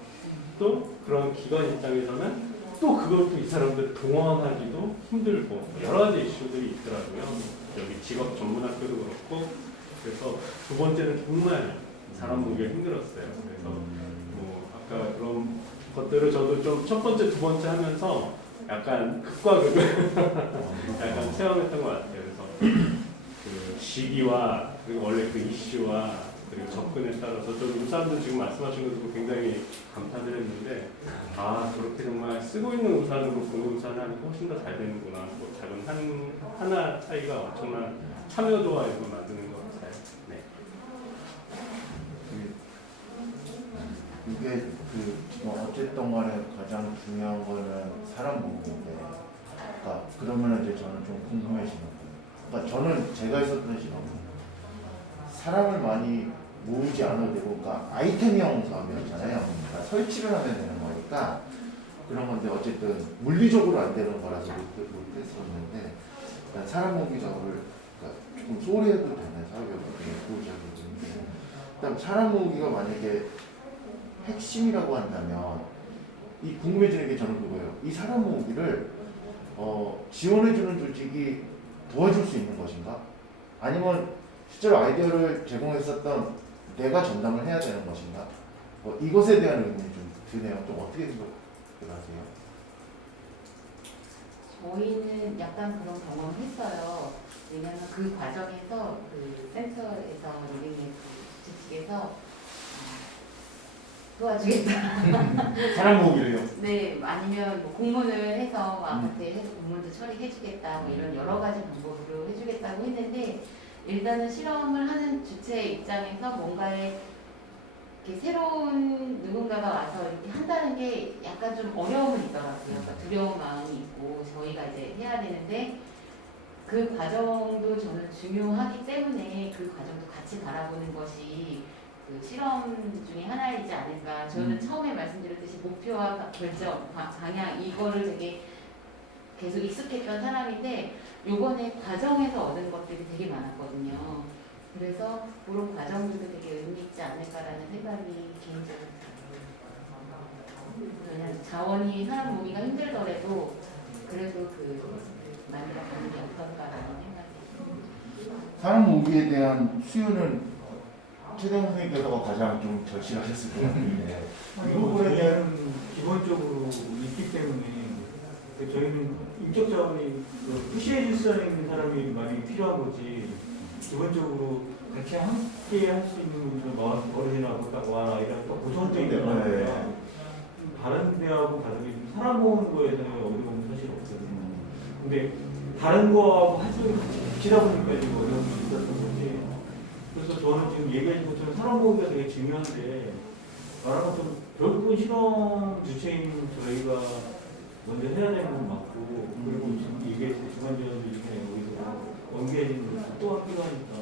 또 그런 기관 입장에서는 또 그걸 또 이 사람들 동원하기도 힘들고 여러 가지 이슈들이 있더라고요. 여기 직업 전문학교도 그렇고 그래서 두 번째는 정말 사람 모으기가 힘들었어요. 그래서 뭐 아까 그런 것들을 저도 좀 첫 번째, 두 번째 하면서 약간 극과 극을 약간 체험했던 것 같아요. 그래서 그 시기와 그리고 원래 그 이슈와 그리고 접근에 따라서 좀 우산도 지금 말씀하신 거 듣고 굉장히 감탄을 했는데 아 그렇게 정말 쓰고 있는 우산으로 공유 우산을 하니까 훨씬 더 잘 되는구나. 뭐 작은 하나 차이가 엄청난 참여도와 이런 걸 만드는 것 같아요. 네. 이게 뭐 어쨌든 간에 가장 중요한 거는 사람 모임인데 그러면 이제 저는 좀 궁금해지는 거예요. 그러니까 저는 제가 있었던 실험은 사람을 많이 모으지 않아도 되고 그러니까 아이템형 사업이었잖아요. 그러니까 설치를 하면 되는 거니까 그런 건데 어쨌든 물리적으로 안 되는 거라서 못했었는데 그러니까 사람 모으기 작업을 그러니까 조금 소홀해도 되는 사업이었거든요. 고작이었는데 그다음 사람 모으기가 만약에 핵심이라고 한다면 이 궁금해지는 게 저는 그거예요. 이 사람 모으기를 지원해주는 조직이 도와줄 수 있는 것인가? 아니면 실제로 아이디어를 제공했었던 내가 전담을 해야 되는 것인가? 이것에 대한 의문이 좀 드네요. 좀 어떻게 생각하세요? 저희는 약간 그런 경험을 했어요. 왜냐하면 그 과정에서 그 센터에서 리빙의 그 측에서 도와주겠다. 사람 모으기를요? 네, 아니면 뭐 공문을 해서 뭐 아파트에 해서 공문도 처리해주겠다, 뭐 이런 여러 가지 방법으로 해주겠다고 했는데 일단은 실험을 하는 주체 입장에서 뭔가에 이렇게 새로운 누군가가 와서 이렇게 한다는 게 약간 좀 어려움은 있더라고요. 그러니까 두려운 마음이 있고 저희가 이제 해야 되는데 그 과정도 저는 중요하기 때문에 그 과정도 같이 바라보는 것이 그 실험 중에 하나이지 않을까. 저는 처음에 말씀드렸듯이 목표와 결정, 방향 이거를 되게 계속 익숙했던 사람인데 요번에 과정에서 얻은 것들이 되게 많았거든요. 그래서 그런 과정들도 되게 의미 있지 않을까라는 생각이 개인적으로 들어요. 그냥 자원이 사람 모기가 힘들더라도 그래도 그 만들어가는 게 어떨까라는 생각이. 사람 모으기에 대한 수요는 최대 선생님께서 가장 좀 절실하셨을 것 같은데 이 뭐 부분에 대한 저희는 기본적으로 있기 때문에 저희는 인적 자원이 푸시해 줄 수 있는 사람이 많이 필요한 거지. 기본적으로 같이 함께 할 수 있는 분들 어른이라고 딱 와라 이런 또 고정돼 있는 거니까 다른 데하고 다르게 사람 모으는 거에 대한 어려움은 사실 없거든요. 근데 다른 거하고 한쪽에 같이 붙이다 보니까 지금 어려움이 있었던 거지. 그래서 저는 지금 얘기하신 것처럼 사람 모으기가 되게 중요한데 말한 것처럼 결국은 실험 주체인 저희가 먼저 해야 되는 건 맞고 그리고 지금 얘기했을 때 주관자들이 여기서 연계해지는 것도 또한 필요하니까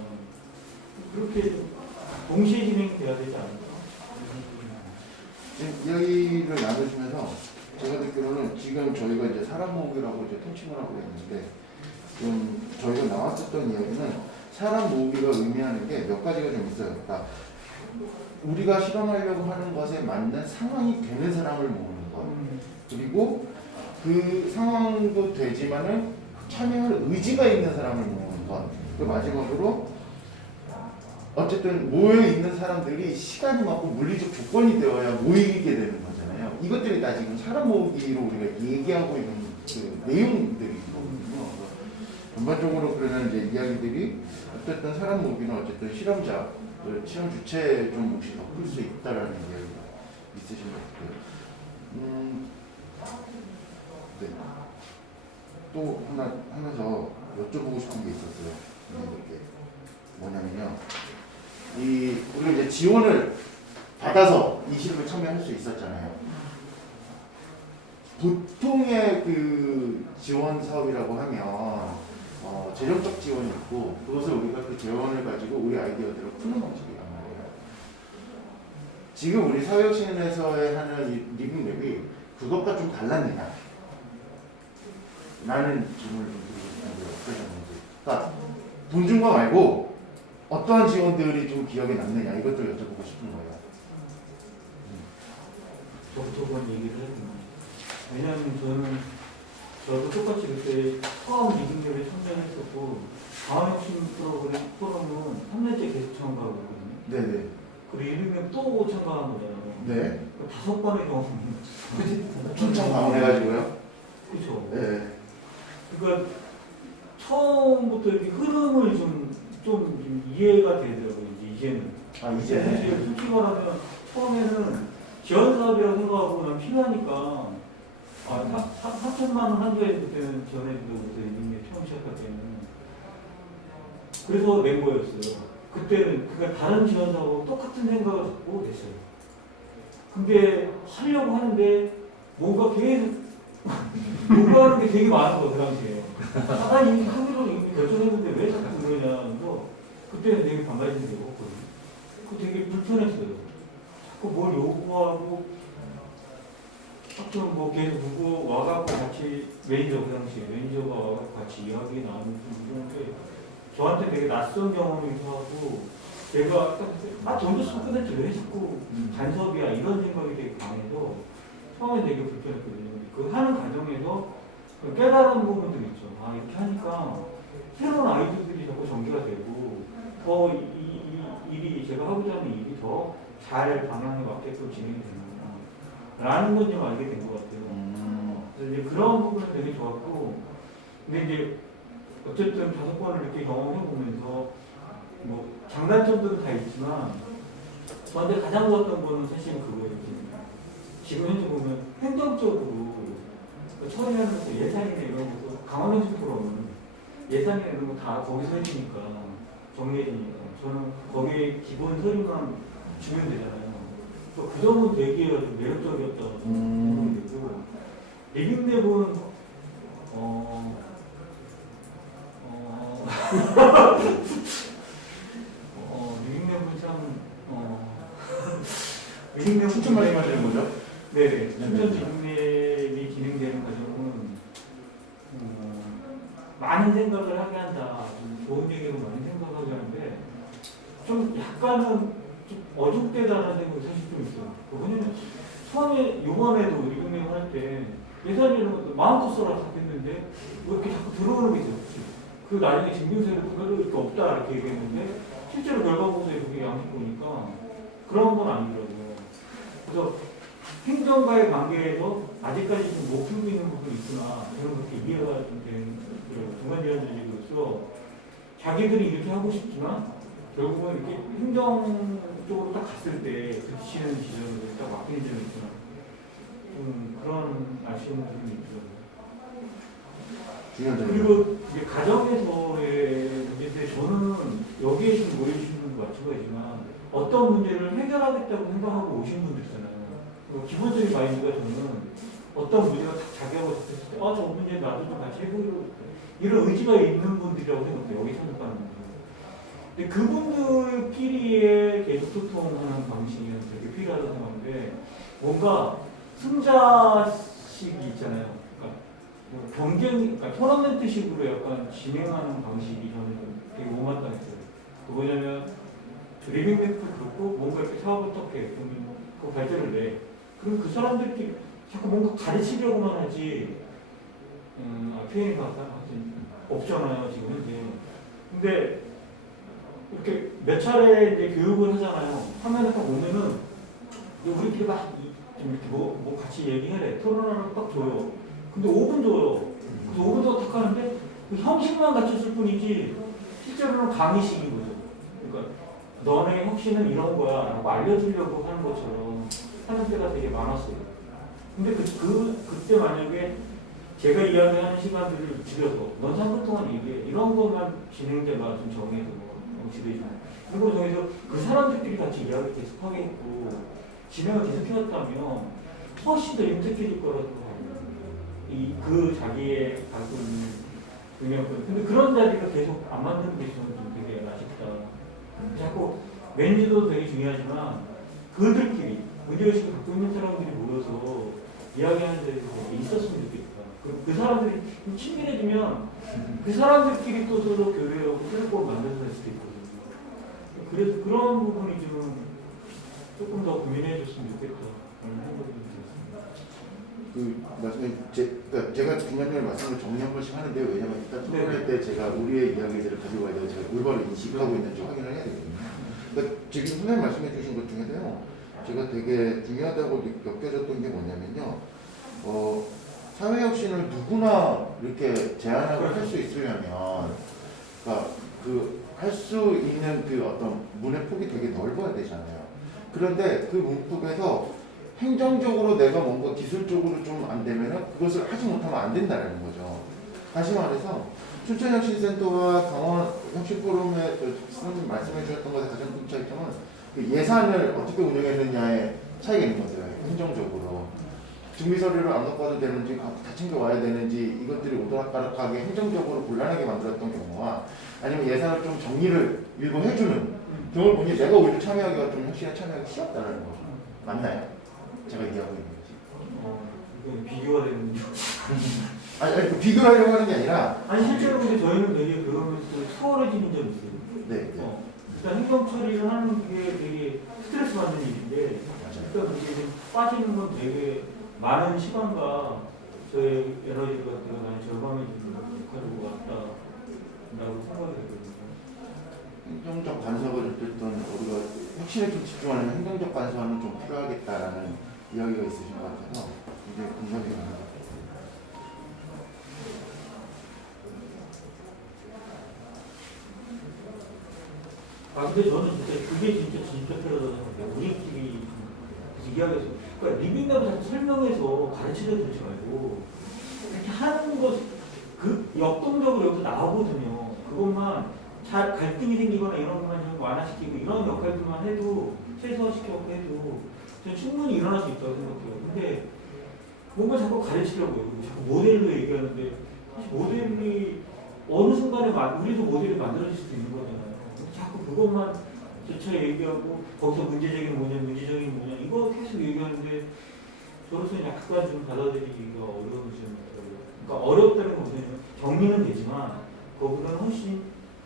그렇게 동시에 진행돼야 되지 않을까? 지금 이야기를 나누시면서 제가 듣기로는 지금 저희가 이제 사람 모으기라고 이제 통칭을 하고 있는데 좀 저희가 나왔었던 이야기는 사람 모으기가 의미하는 게 몇 가지가 좀 있어요. 그러니까 우리가 실험하려고 하는 것에 맞는 상황이 되는 사람을 모으는 것. 그리고 그 상황도 되지만은 참여할 의지가 있는 사람을 모으는 것. 그리고 마지막으로 어쨌든 모여 있는 사람들이 시간이 맞고 물리적 조건이 되어야 모이게 되는 거잖아요. 이것들이 다 지금 사람 모으기로 우리가 얘기하고 있는 그 내용들이거든요. 전반적으로 그러면 이제 이야기들이 어쨌든 사람 모으기는 어쨌든 실험자, 실험 주체에 좀 몫이 더 클 수 있다라는 이야기가 있으신 것 같아요. 네. 또 하나 더 여쭤보고 싶은 게 있었어요. 이렇게 뭐냐면요. 우리가 이제 지원을 받아서 이 실험에 참여할 수 있었잖아요. 보통의 그 지원 사업이라고 하면 재정적 지원이 있고 그것을 우리가 그 재원을 가지고 우리 아이디어들을 푸는 방식이란 말이에요. 지금 우리 사회혁신에서의 하는 이 리빙랩이 그것과 좀 달랐느냐? 나는 질문을 좀 드리고 싶은데 어떠셨는지. 그러니까 돈 준 거 말고 어떠한 지원들이 좀 기억에 남느냐 이것도 여쭤보고 싶은 거예요. 저부터 그런 얘기를 했군요. 왜냐하면 저도 똑같이 그때 처음 리딩랩에 참여했었고 다음혁신 프로그램은 3년째 계속 참가하고 있거든요. 네네. 그리고 리딩랩 또 참가한 거잖아요. 네. 5번의 경우 충청 방문해가지고요. 그렇죠. 네. 그러니까 처음부터 이렇게 흐름을 좀 이해가 되더라고요. 이제는. 이제. 사실 솔직히 말하면 처음에는 지원 사업이라고 생각하고 난 필요하니까 4천만 원 한도에 그때는 지원해준다고 리딩랩 처음 시작할 때는 그래서 낸 거였어요. 그때는 그러니까 다른 지원 사업하고 똑같은 생각을 갖고 냈어요. 근데 하려고 하는데 뭔가 계속 요구하는 게 되게 많은 거야 그 당시에. 이미 하기로 이미 결정했는데 왜 자꾸 그러냐. 그래서 그때는 되게 반발심이 되었거든요. 그 되게 불편했어요. 자꾸 뭘 요구하고 하여튼 뭐 계속 누구 와갖고 같이 매니저 그 당시에 매니저가 와갖고 같이 이야기 나누고 이런 게 저한테 되게 낯선 경험이기도 하고 제가 돈 줬으면 끝냈지 왜 자꾸 간섭이야 이런 생각이 되게 강해서 처음에 되게 불편했거든요. 그 하는 과정에서 깨달은 부분들이 있죠. 이렇게 하니까 새로운 아이디어들이 자꾸 전개가 되고 더 이 일이 제가 하고자 하는 일이 더 잘 방향에 맞게끔 진행이 되는구나 라는 건 좀 알게 된 것 같아요. 그래서 이제 그런 부분은 되게 좋았고 근데 이제 어쨌든 5번을 이렇게 경험해 보면서 뭐 장단점들은 다 있지만 저한테 가장 좋았던 거는 사실 그거예요. 지금 현재 보면 행정적으로 처리하는 예산이나 이런 것도 강원도식 프로는 예산이나 이런 거 다 거기서 해주니까 정리해주니까 저는 거기에 기본 서류만 주면 되잖아요. 그 점은 되게 좀 매력적이었다고 생각이 되고 리빙랩은 리빙랩은 참 리빙랩은 추천 말씀하시는 거죠? 네네. 춘천 리빙랩이 진행되는 과정은 많은 생각을 하게 한다. 좀 좋은 얘기로 많이 생각하게 하는데 좀 약간은 좀 어줍대다라는 생각이 사실 좀 있어요. 왜냐면 처음에 요번에도 리빙랩 할 때 예산이라는 것도 마음껏 써라 했는데 왜 이렇게 자꾸 들어오는 게 있어요. 그 나중에 증빙서에도 별로 이렇게 없다 이렇게 얘기했는데 실제로 결과 보고서에 그게 양식 보니까 그런 건 아니더라고요. 그래서 행정과의 관계에서 아직까지 좀 못 풀고 있는 부분이 있구나. 저는 그렇게 이해가 좀 되는 중간지원주의로서 자기들이 이렇게 하고 싶지만 결국은 이렇게 행정 쪽으로 딱 갔을 때 부딪히는 지점으로 딱 막히는 점이 있구나. 좀 그런 아쉬운 부분이 있더라고요. 중요한 점이에요. 그리고 이게 가정에서의 문제인데 저는 여기에 지금 모여주시는 것도 마찬가지지만 어떤 문제를 해결하겠다고 생각하고 오신 분들 있잖아요. 기본적인 마인드가 저는 어떤 문제가 딱 자기하고 잡혔을 때 저 문제 나도 좀 같이 해보려고 이런 의지가 있는 분들이라고 생각해요. 여기 참석하는 분들. 근데 그분들끼리의 계속 소통하는 방식이 되게 필요하다고 생각하는데 뭔가 승자식이 있잖아요. 그러니까 경쟁, 그러니까 토너먼트식으로 약간 진행하는 방식이 저는 되게 못마땅했어요. 그 뭐냐면 리빙맥도 그렇고 뭔가 이렇게 사업을 어떻게 그러면 그 발전을 내. 그럼 그 사람들끼리 자꾸 뭔가 가르치려고만 하지. 표현이 없잖아요 지금 현재. 근데 이렇게 몇 차례 이제 교육을 하잖아요. 화면에 딱 오면은 우리끼리 막 좀 이렇게 뭐 같이 얘기해. 토론하는 딱 줘요. 근데 5분 줘요. 그래서 5분 동안 딱 하는데 그 형식만 갖췄을 뿐이지 실제로는 강의식인 거죠. 그러니까 너네 혁신은 이런 거야 라고 알려주려고 하는 것처럼 하는 때가 되게 많았어요. 근데 그때 만약에 제가 이야기하는 시간들을 줄여서 넌 3분 동안 얘기해. 이런 것만 진행자가 좀 정해서 지도해주고 그리고 정해서 그 사람들끼리 같이 이야기 계속하게 했고 진행을 계속해왔다면 훨씬 더 임팩트해질 거라고 봐요. 그 자기의 갖고 있는 능력들. 근데 그런 자리가 계속 안 만드는 게 저는 좀 되게 아쉽다. 자꾸 매니저도 되게 중요하지만 그들끼리 문제의식을 갖고 있는 사람들이 모여서 이야기하는 자리가 있었으면 좋겠다. 그 사람들이 좀 친밀해지면 그 사람들끼리 또 서로 교류하고 플랫폼을 만들어서 할 수도 있거든요. 그래서 그런 부분이 좀 조금 더 고민해 줬으면 좋겠다. 라는 생각이 들었습니다. 그 말씀에 그러니까 제가 중간중간에 말씀을 정리 한 번씩 하는데 왜냐면 일단 토론할 때 제가 우리의 이야기들을 가지고 와야 되고 제가 올바로 인식하고 있는지 확인을 해야 되거든요. 그러니까 지금 선생님 말씀해 주신 것 중에서요 제가 되게 중요하다고 느껴졌던 게 뭐냐면요 사회혁신을 누구나 이렇게 제안하고 할 수 있으려면 그러니까 할 수 있는 그 어떤 문의 폭이 되게 넓어야 되잖아요. 그런데 그 문폭에서 행정적으로 내가 뭔가 기술적으로 좀 안 되면은 그것을 하지 못하면 안 된다는 거죠. 다시 말해서 춘천혁신센터와 강원혁신포럼에 선생님 말씀해 주셨던 것의 가장 큰 차이점은 그 예산을 어떻게 운영했느냐의 차이가 있는 거죠. 행정적으로. 준비서류를 안 갖고 와도 되는지 다 챙겨와야 되는지 이것들이 오락가락하게 행정적으로 곤란하게 만들었던 경우와 아니면 예산을 좀 정리를 일부 해주는 경우를 보니 내가 오히려 참여하기가 좀 혁신에 참여하기 쉬웠다는 거죠. 맞나요? 제가 얘기하고 있는 거지. 이건 비교가 되는 거. 아니 비교하려고 하는 게 아니라 아니 실제로 근데 저희는 되게 그러면서 수월해지는 점이 있어요. 네. 일단 행정 처리를 하는 게 되게 스트레스 받는 일인데 일단 그게 좀 빠지는 건 되게 많은 시간과 저의 에너지 같은 거 많이 절감해주는 역할인 것 같다라고 생각이 들거든요. 행정적 간섭을 어쨌든 우리가 혁신에 좀 집중하는 행정적 간섭은 좀 필요하겠다라는 이야기가 있으신 것 같아서 굉장히 공감이 갑니다. 근데 저는 진짜 그게 진짜 필요하다고 생각해요. 우리끼리 이야기해서 그러니까 리빙랩을 자꾸 설명해서 가르치려 들지 말고 이렇게 하는 것 그 역동적으로 여기서 나오거든요. 그것만 잘 갈등이 생기거나 이런 것만 좀 완화시키고 이런 역할들만 해도 최소화시켜서 해도 저는 충분히 일어날 수 있다고 생각해요. 근데 뭔가 자꾸 가르치려고 해요. 자꾸 모델로 얘기하는데 사실 모델이 어느 순간에 우리도 모델이 만들어질 수도 있는 거잖아요. 자꾸 그것만 조차 얘기하고 거기서 문제적인 뭐냐 이거 계속 얘기하는데 저로서는 약간 좀 받아들이기가 어려운 점이 있더라고요. 그러니까 어렵다는 건 뭐냐면 정리는 되지만 그거보다는 훨씬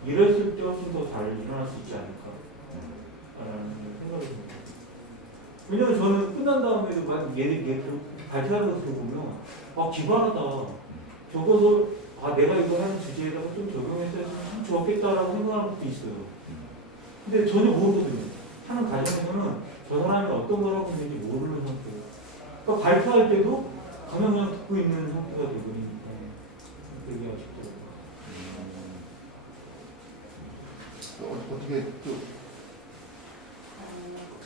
이랬을 때 훨씬 더 잘 일어날 수 있지 않을까라는 생각이 듭니다. 왜냐면 저는 끝난 다음에도 얘 발표하는 거 들어보면 기발하다. 적어도 아 내가 이거 하는 주제에다가 좀 적용해서 참 좋겠다라고 생각하는 것도 있어요. 근데 전혀 모르거든요. 하는 과정에서는 저 사람이 어떤 걸 하고 있는지 모르는 상태예요. 그러니까 발표할 때도 가면 그냥 듣고 있는 상태가 되버리니까 되게 아쉽더라고요. 어떻게 또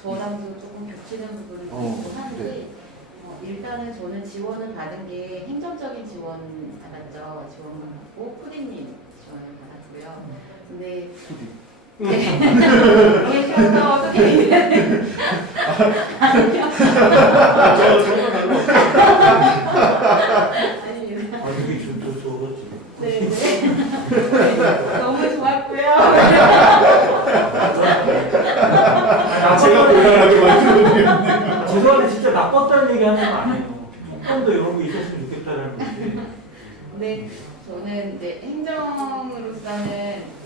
저랑도 조금 겹치는 부분이 있고 한데 일단은 저는 지원을 받은 게 행정적인 지원 받았죠. 지원을 받고 푸디님 지원을 받았고요. 근데 왜 쉬어서 어떻게 아니요. 정말 별로 없어요. 아닙니다. 아 이게 좀 좋았지. 네, 너무 좋았고요. 제가 고향하게 만들어드렸네요. 죄송한데 진짜 나빴다는 얘기 하는 거 아니에요. 조금 더 이런 거 있었으면 좋겠다는 거지. 근데 저는 이제 행정으로서는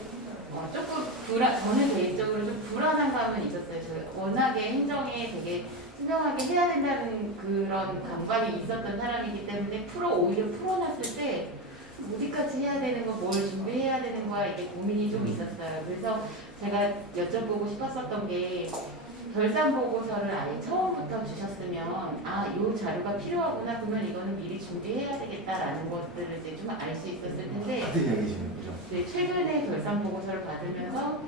조금 저는 개인적으로 좀 불안한 감은 있었어요. 저 워낙에 행정에 되게 투명하게 해야 된다는 그런 감각이 있었던 사람이기 때문에 오히려 풀어놨을 때 어디까지 해야 되는 거, 뭘 준비해야 되는 거야 이게 고민이 좀 있었어요. 그래서 제가 여쭤보고 싶었었던 게 결산 보고서를 아예 처음부터 주셨으면 이 자료가 필요하구나 그러면 이거는 미리 준비해야 되겠다라는 것들을 이제 좀 알 수 있었을 텐데 같은 이야기시네요, 그죠? 네, 최근에 결산 보고서를 받으면서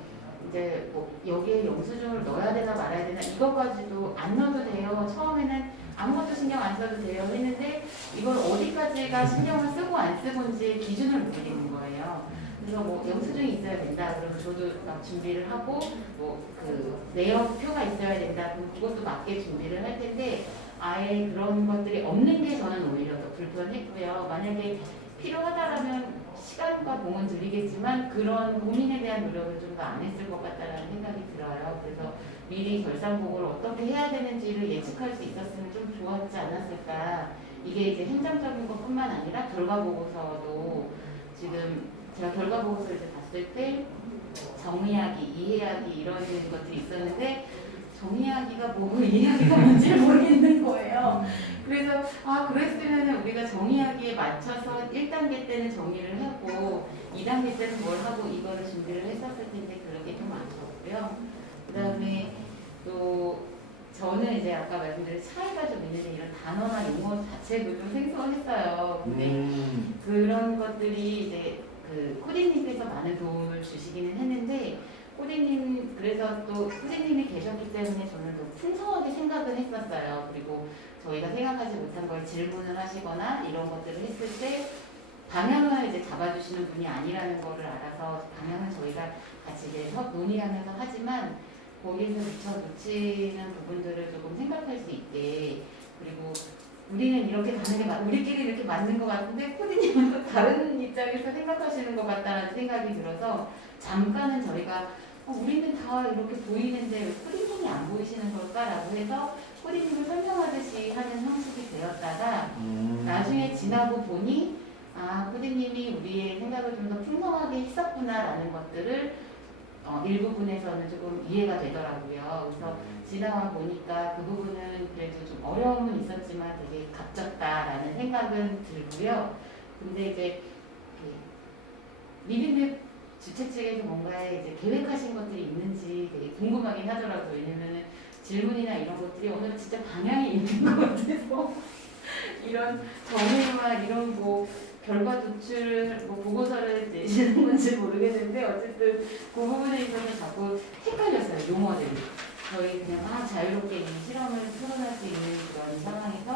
이제 뭐 여기에 영수증을 넣어야 되나 말아야 되나 이것까지도 안 넣어도 돼요. 처음에는 아무것도 신경 안 써도 돼요 했는데 이걸 어디까지가 신경을 쓰고 안 쓰고인지 기준을 모르겠는 거예요. 그래서 뭐 영수증이 있어야 된다. 그럼 저도 막 준비를 하고 뭐 그 내역표가 있어야 된다. 그럼 그것도 맞게 준비를 할 텐데 아예 그런 것들이 없는 게 저는 오히려 더 불편했고요. 만약에 필요하다라면 시간과 공은 들이겠지만 그런 고민에 대한 노력을 좀 더 안 했을 것 같다는 생각이 들어요. 그래서 미리 결산보고를 어떻게 해야 되는지를 예측할 수 있었으면 좀 좋았지 않았을까. 이게 이제 행정적인 것뿐만 아니라 결과보고서도 지금 제가 결과보고서를 이제 봤을 때 정의하기, 이해하기 이런 것들이 있었는데 정의하기가 뭐고 이해하기가 뭔지를 모르겠는 거예요. 그래서 그랬으면 우리가 정의하기에 맞춰서 1단계 때는 정의를 하고 2단계 때는 뭘 하고 이거를 준비를 했었을 텐데 그렇게 좀 아쉬웠고요. 그 다음에 또 저는 이제 아까 말씀드린 차이가 좀 있는데 이런 단어나 용어 자체도 좀 생소했어요. 근데 그런 것들이 이제 그 코디님께서 많은 도움을 주시기는 했는데 코디님 그래서 또 코디님이 계셨기 때문에 저는 더 풍성하게 생각을 했었어요. 그리고 저희가 생각하지 못한 걸 질문을 하시거나 이런 것들을 했을 때 방향을 이제 잡아주시는 분이 아니라는 거를 알아서 방향을 저희가 같이 이제 논의하면서 하지만 거기에서 미처 놓치는 부분들을 조금 생각할 수 있게 그리고 우리는 이렇게 가는 게 우리끼리 이렇게 맞는 것 같은데 코디님은 또 다른 입장에서 생각하시는 것 같다는 생각이 들어서 잠깐은 저희가 우리는 다 이렇게 보이는데 왜 코디님이 안 보이시는 걸까라고 해서 코디님을 설명하듯이 하는 형식이 되었다가 나중에 지나고 보니 코디님이 우리의 생각을 좀 더 풍성하게 했었구나라는 것들을 일부분에서는 조금 이해가 되더라고요. 그래서 지나와 보니까 그 부분은 그래도 좀 어려움은 있었지만 되게 값졌다라는 생각은 들고요. 근데 이제 리듬의 주최 측에서 뭔가에 이제 계획하신 것들이 있는지 되게 궁금하긴 하더라고요. 왜냐면은 질문이나 이런 것들이 오늘 진짜 방향이 있는 것 같아서 이런 정의와 이런 뭐 결과 도출 보고서를 내시는 건지 모르겠는데 어쨌든 그 부분에 있어서 자꾸 헷갈렸어요. 용어들이. 저희 그냥 자유롭게 이 실험을 토론할 수 있는 그런 상황에서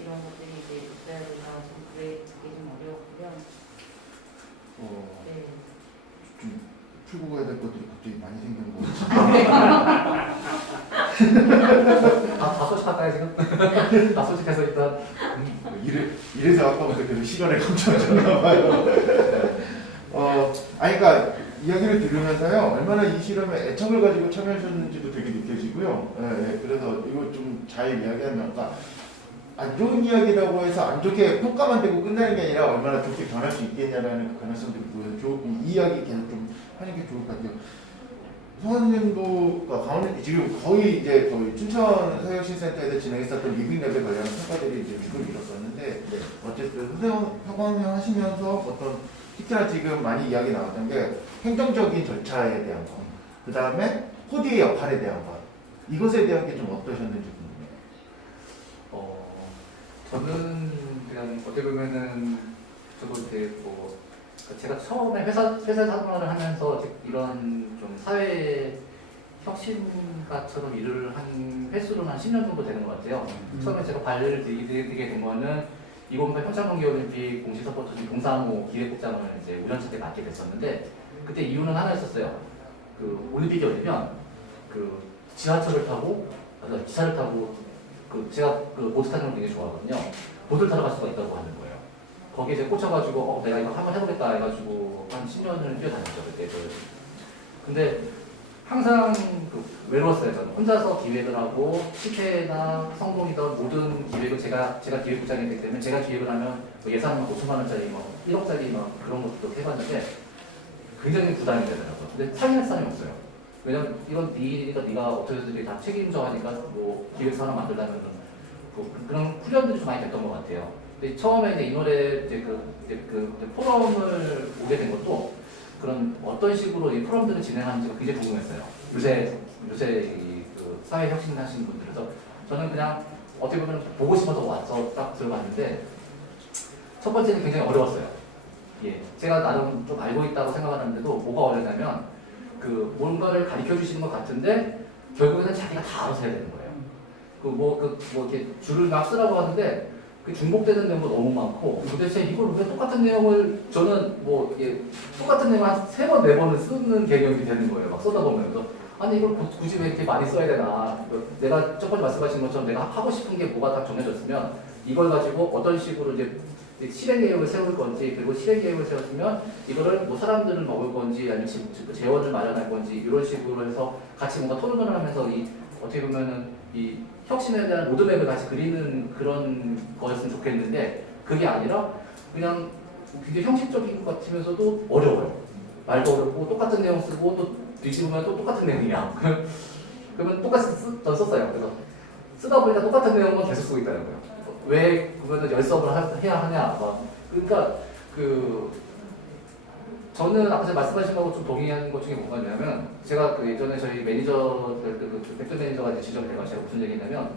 이런 것들이 이제 있어야 돼서 좀 그게 좀 어려웠고요. 네. 좀 풀고 가야 될 것들이 갑자기 많이 생기는 것 같아요. 다 소식할까요 지금? 다 소식해서 일단 이래서 아까부터 계속 시간을 감춰졌나 봐요. 그러니까 이야기를 들으면서요, 얼마나 이 실험에 애착을 가지고 참여하셨는지도 되게 느껴지고요. 그래서 이거 좀 잘 이야기하면, 안 좋은 이야기라고 해서 안 좋게 평가만 되고 끝나는 게 아니라 얼마나 좋게 변할 수 있겠냐라는 그 가능성들이 보여서 이 이야기 계속 좀 하는 게 좋을 것 같아요. 성원님도 강원 지금 거의 이제 거의 춘천 사회혁신센터에서 진행했었던 리빙 랩에 관련한 평가들이 이제 축을 이뤘었는데 어쨌든 학원 하시면서 어떤 특히나 지금 많이 이야기 나왔던 게 행정적인 절차에 대한 것, 그 다음에 코디의 역할에 대한 것, 이것에 대한 게 좀 어떠셨는지 궁금해요. 저는 그냥 어떻게 보면은 저도 이제 뭐 제가 처음에 회사 생활을 하면서 이런 좀 사회 혁신가처럼 일을 한 횟수로는 한 10년 정도 되는 것 같아요. 처음에 제가 발을 들이게 된 거는 2008 평창 동계올림픽 공식 서포터 중 동사무 기획국장을 이제 우연찮게 맡게 됐었는데 그때 이유는 하나였었어요. 그 올림픽이 열리면 그 지하철을 타고 기차를 타고 제가 그 보트 타는 걸 굉장히 좋아하거든요. 보트를 타러 갈 수가 있다고 하는 거예요. 거기에 이제 꽂혀가지고 내가 이거 한번 해보겠다 해가지고 한 10년을 뛰어다녔죠 그때. 근데 항상 외로웠어요. 저는 혼자서 기획을 하고 실패나 성공이든 모든 기획을 제가 기획부장이기 때문에 제가 기획을 하면 뭐 예산은 5천만 원짜리, 1억짜리 그런 것도 해봤는데 굉장히 부담이 되더라고요. 근데 참여할 사람이 없어요. 왜냐면 이건 네 일이니까 네가 어떻게든 다 책임져 하니까 뭐 기획서 하나 만들려면 그런 훈련들이 좀 많이 됐던 것 같아요. 근데 처음에 이제 이 노래 그 포럼을 오게 된 것도 그런 어떤 식으로 이 포럼들을 진행하는지가 굉장히 궁금했어요. 요새 그 사회 혁신 하시는 분들. 그래서 저는 그냥 어떻게 보면 보고 싶어서 와서 딱 들어봤는데 첫 번째는 굉장히 어려웠어요. 예, 제가 나름 좀 알고 있다고 생각하는데도 뭐가 어려냐면 그 뭔가를 가르쳐 주시는 것 같은데 결국에는 자기가 다 알아서 해야 되는 거예요. 뭐 이렇게 줄을 막 쓰라고 하는데 그 중복되는 내용도 너무 많고 도대체 이걸 왜 똑같은 내용을 저는 뭐 이게 똑같은 내용을 한 3번, 4번을 쓰는 개념이 되는 거예요. 막 쏟아 보면서 아니 이걸 굳이 왜 이렇게 많이 써야 되나? 내가 첫 번째 말씀하신 것처럼 내가 하고 싶은 게 뭐가 딱 정해졌으면 이걸 가지고 어떤 식으로 이제 실행 계획을 세울 건지 그리고 실행 계획을 세웠으면 이거를 뭐 사람들을 먹을 건지 아니면 재원을 마련할 건지 이런 식으로 해서 같이 뭔가 토론을 하면서 이 어떻게 보면은 이 혁신에 대한 로드맵을 같이 그리는 그런 거였으면 좋겠는데 그게 아니라 그냥 굉장히 형식적인 것 같으면서도 어려워요. 말도 어렵고 똑같은 내용 쓰고 또 뒤집으면 또 똑같은 내용이야. 그러면 똑같이 썼어요. 그래서 쓰다 보니까 똑같은 내용만 계속 쓰고 있더라고요. 왜 그거는 열성을 해야 하냐. 그러니까 저는 아까 제가 말씀하신 거하고 좀 동의하는 것 중에 뭐가 있냐면 제가 그 예전에 저희 매니저 백조 매니저가 이제 지정이 돼가지고 제가 무슨 얘기냐면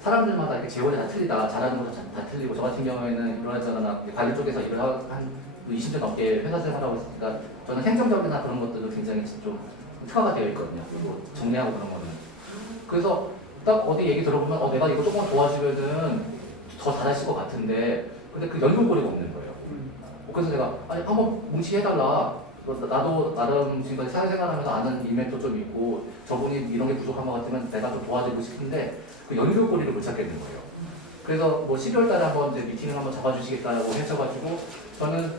사람들마다 이렇게 재원이 다 틀리다 잘하는 것도 다 틀리고 저 같은 경우에는 이러저러나 관리 쪽에서 일을 한 20년 넘게 회사 생활하고 있으니까 저는 행정적이나 그런 것들도 굉장히 좀 특화가 되어 있거든요. 그리고 정리하고 그런 거는. 그래서 딱 어디 얘기 들어보면 내가 이거 조금만 도와주면은 더 잘하실 것 같은데 근데 그 연결고리가 없는 거예요. 그래서 제가 아니 한번 뭉치게 해달라. 나도 나름 지금까지 사회생활하면서 아는 인맥도 좀 있고 저분이 이런 게 부족한 것 같으면 내가 좀 도와주고 싶은데 그 연결고리를 못 찾겠는 거예요. 그래서 뭐 12월 달에 한번 이제 미팅을 한번 잡아주시겠다고 해줘가지고 저는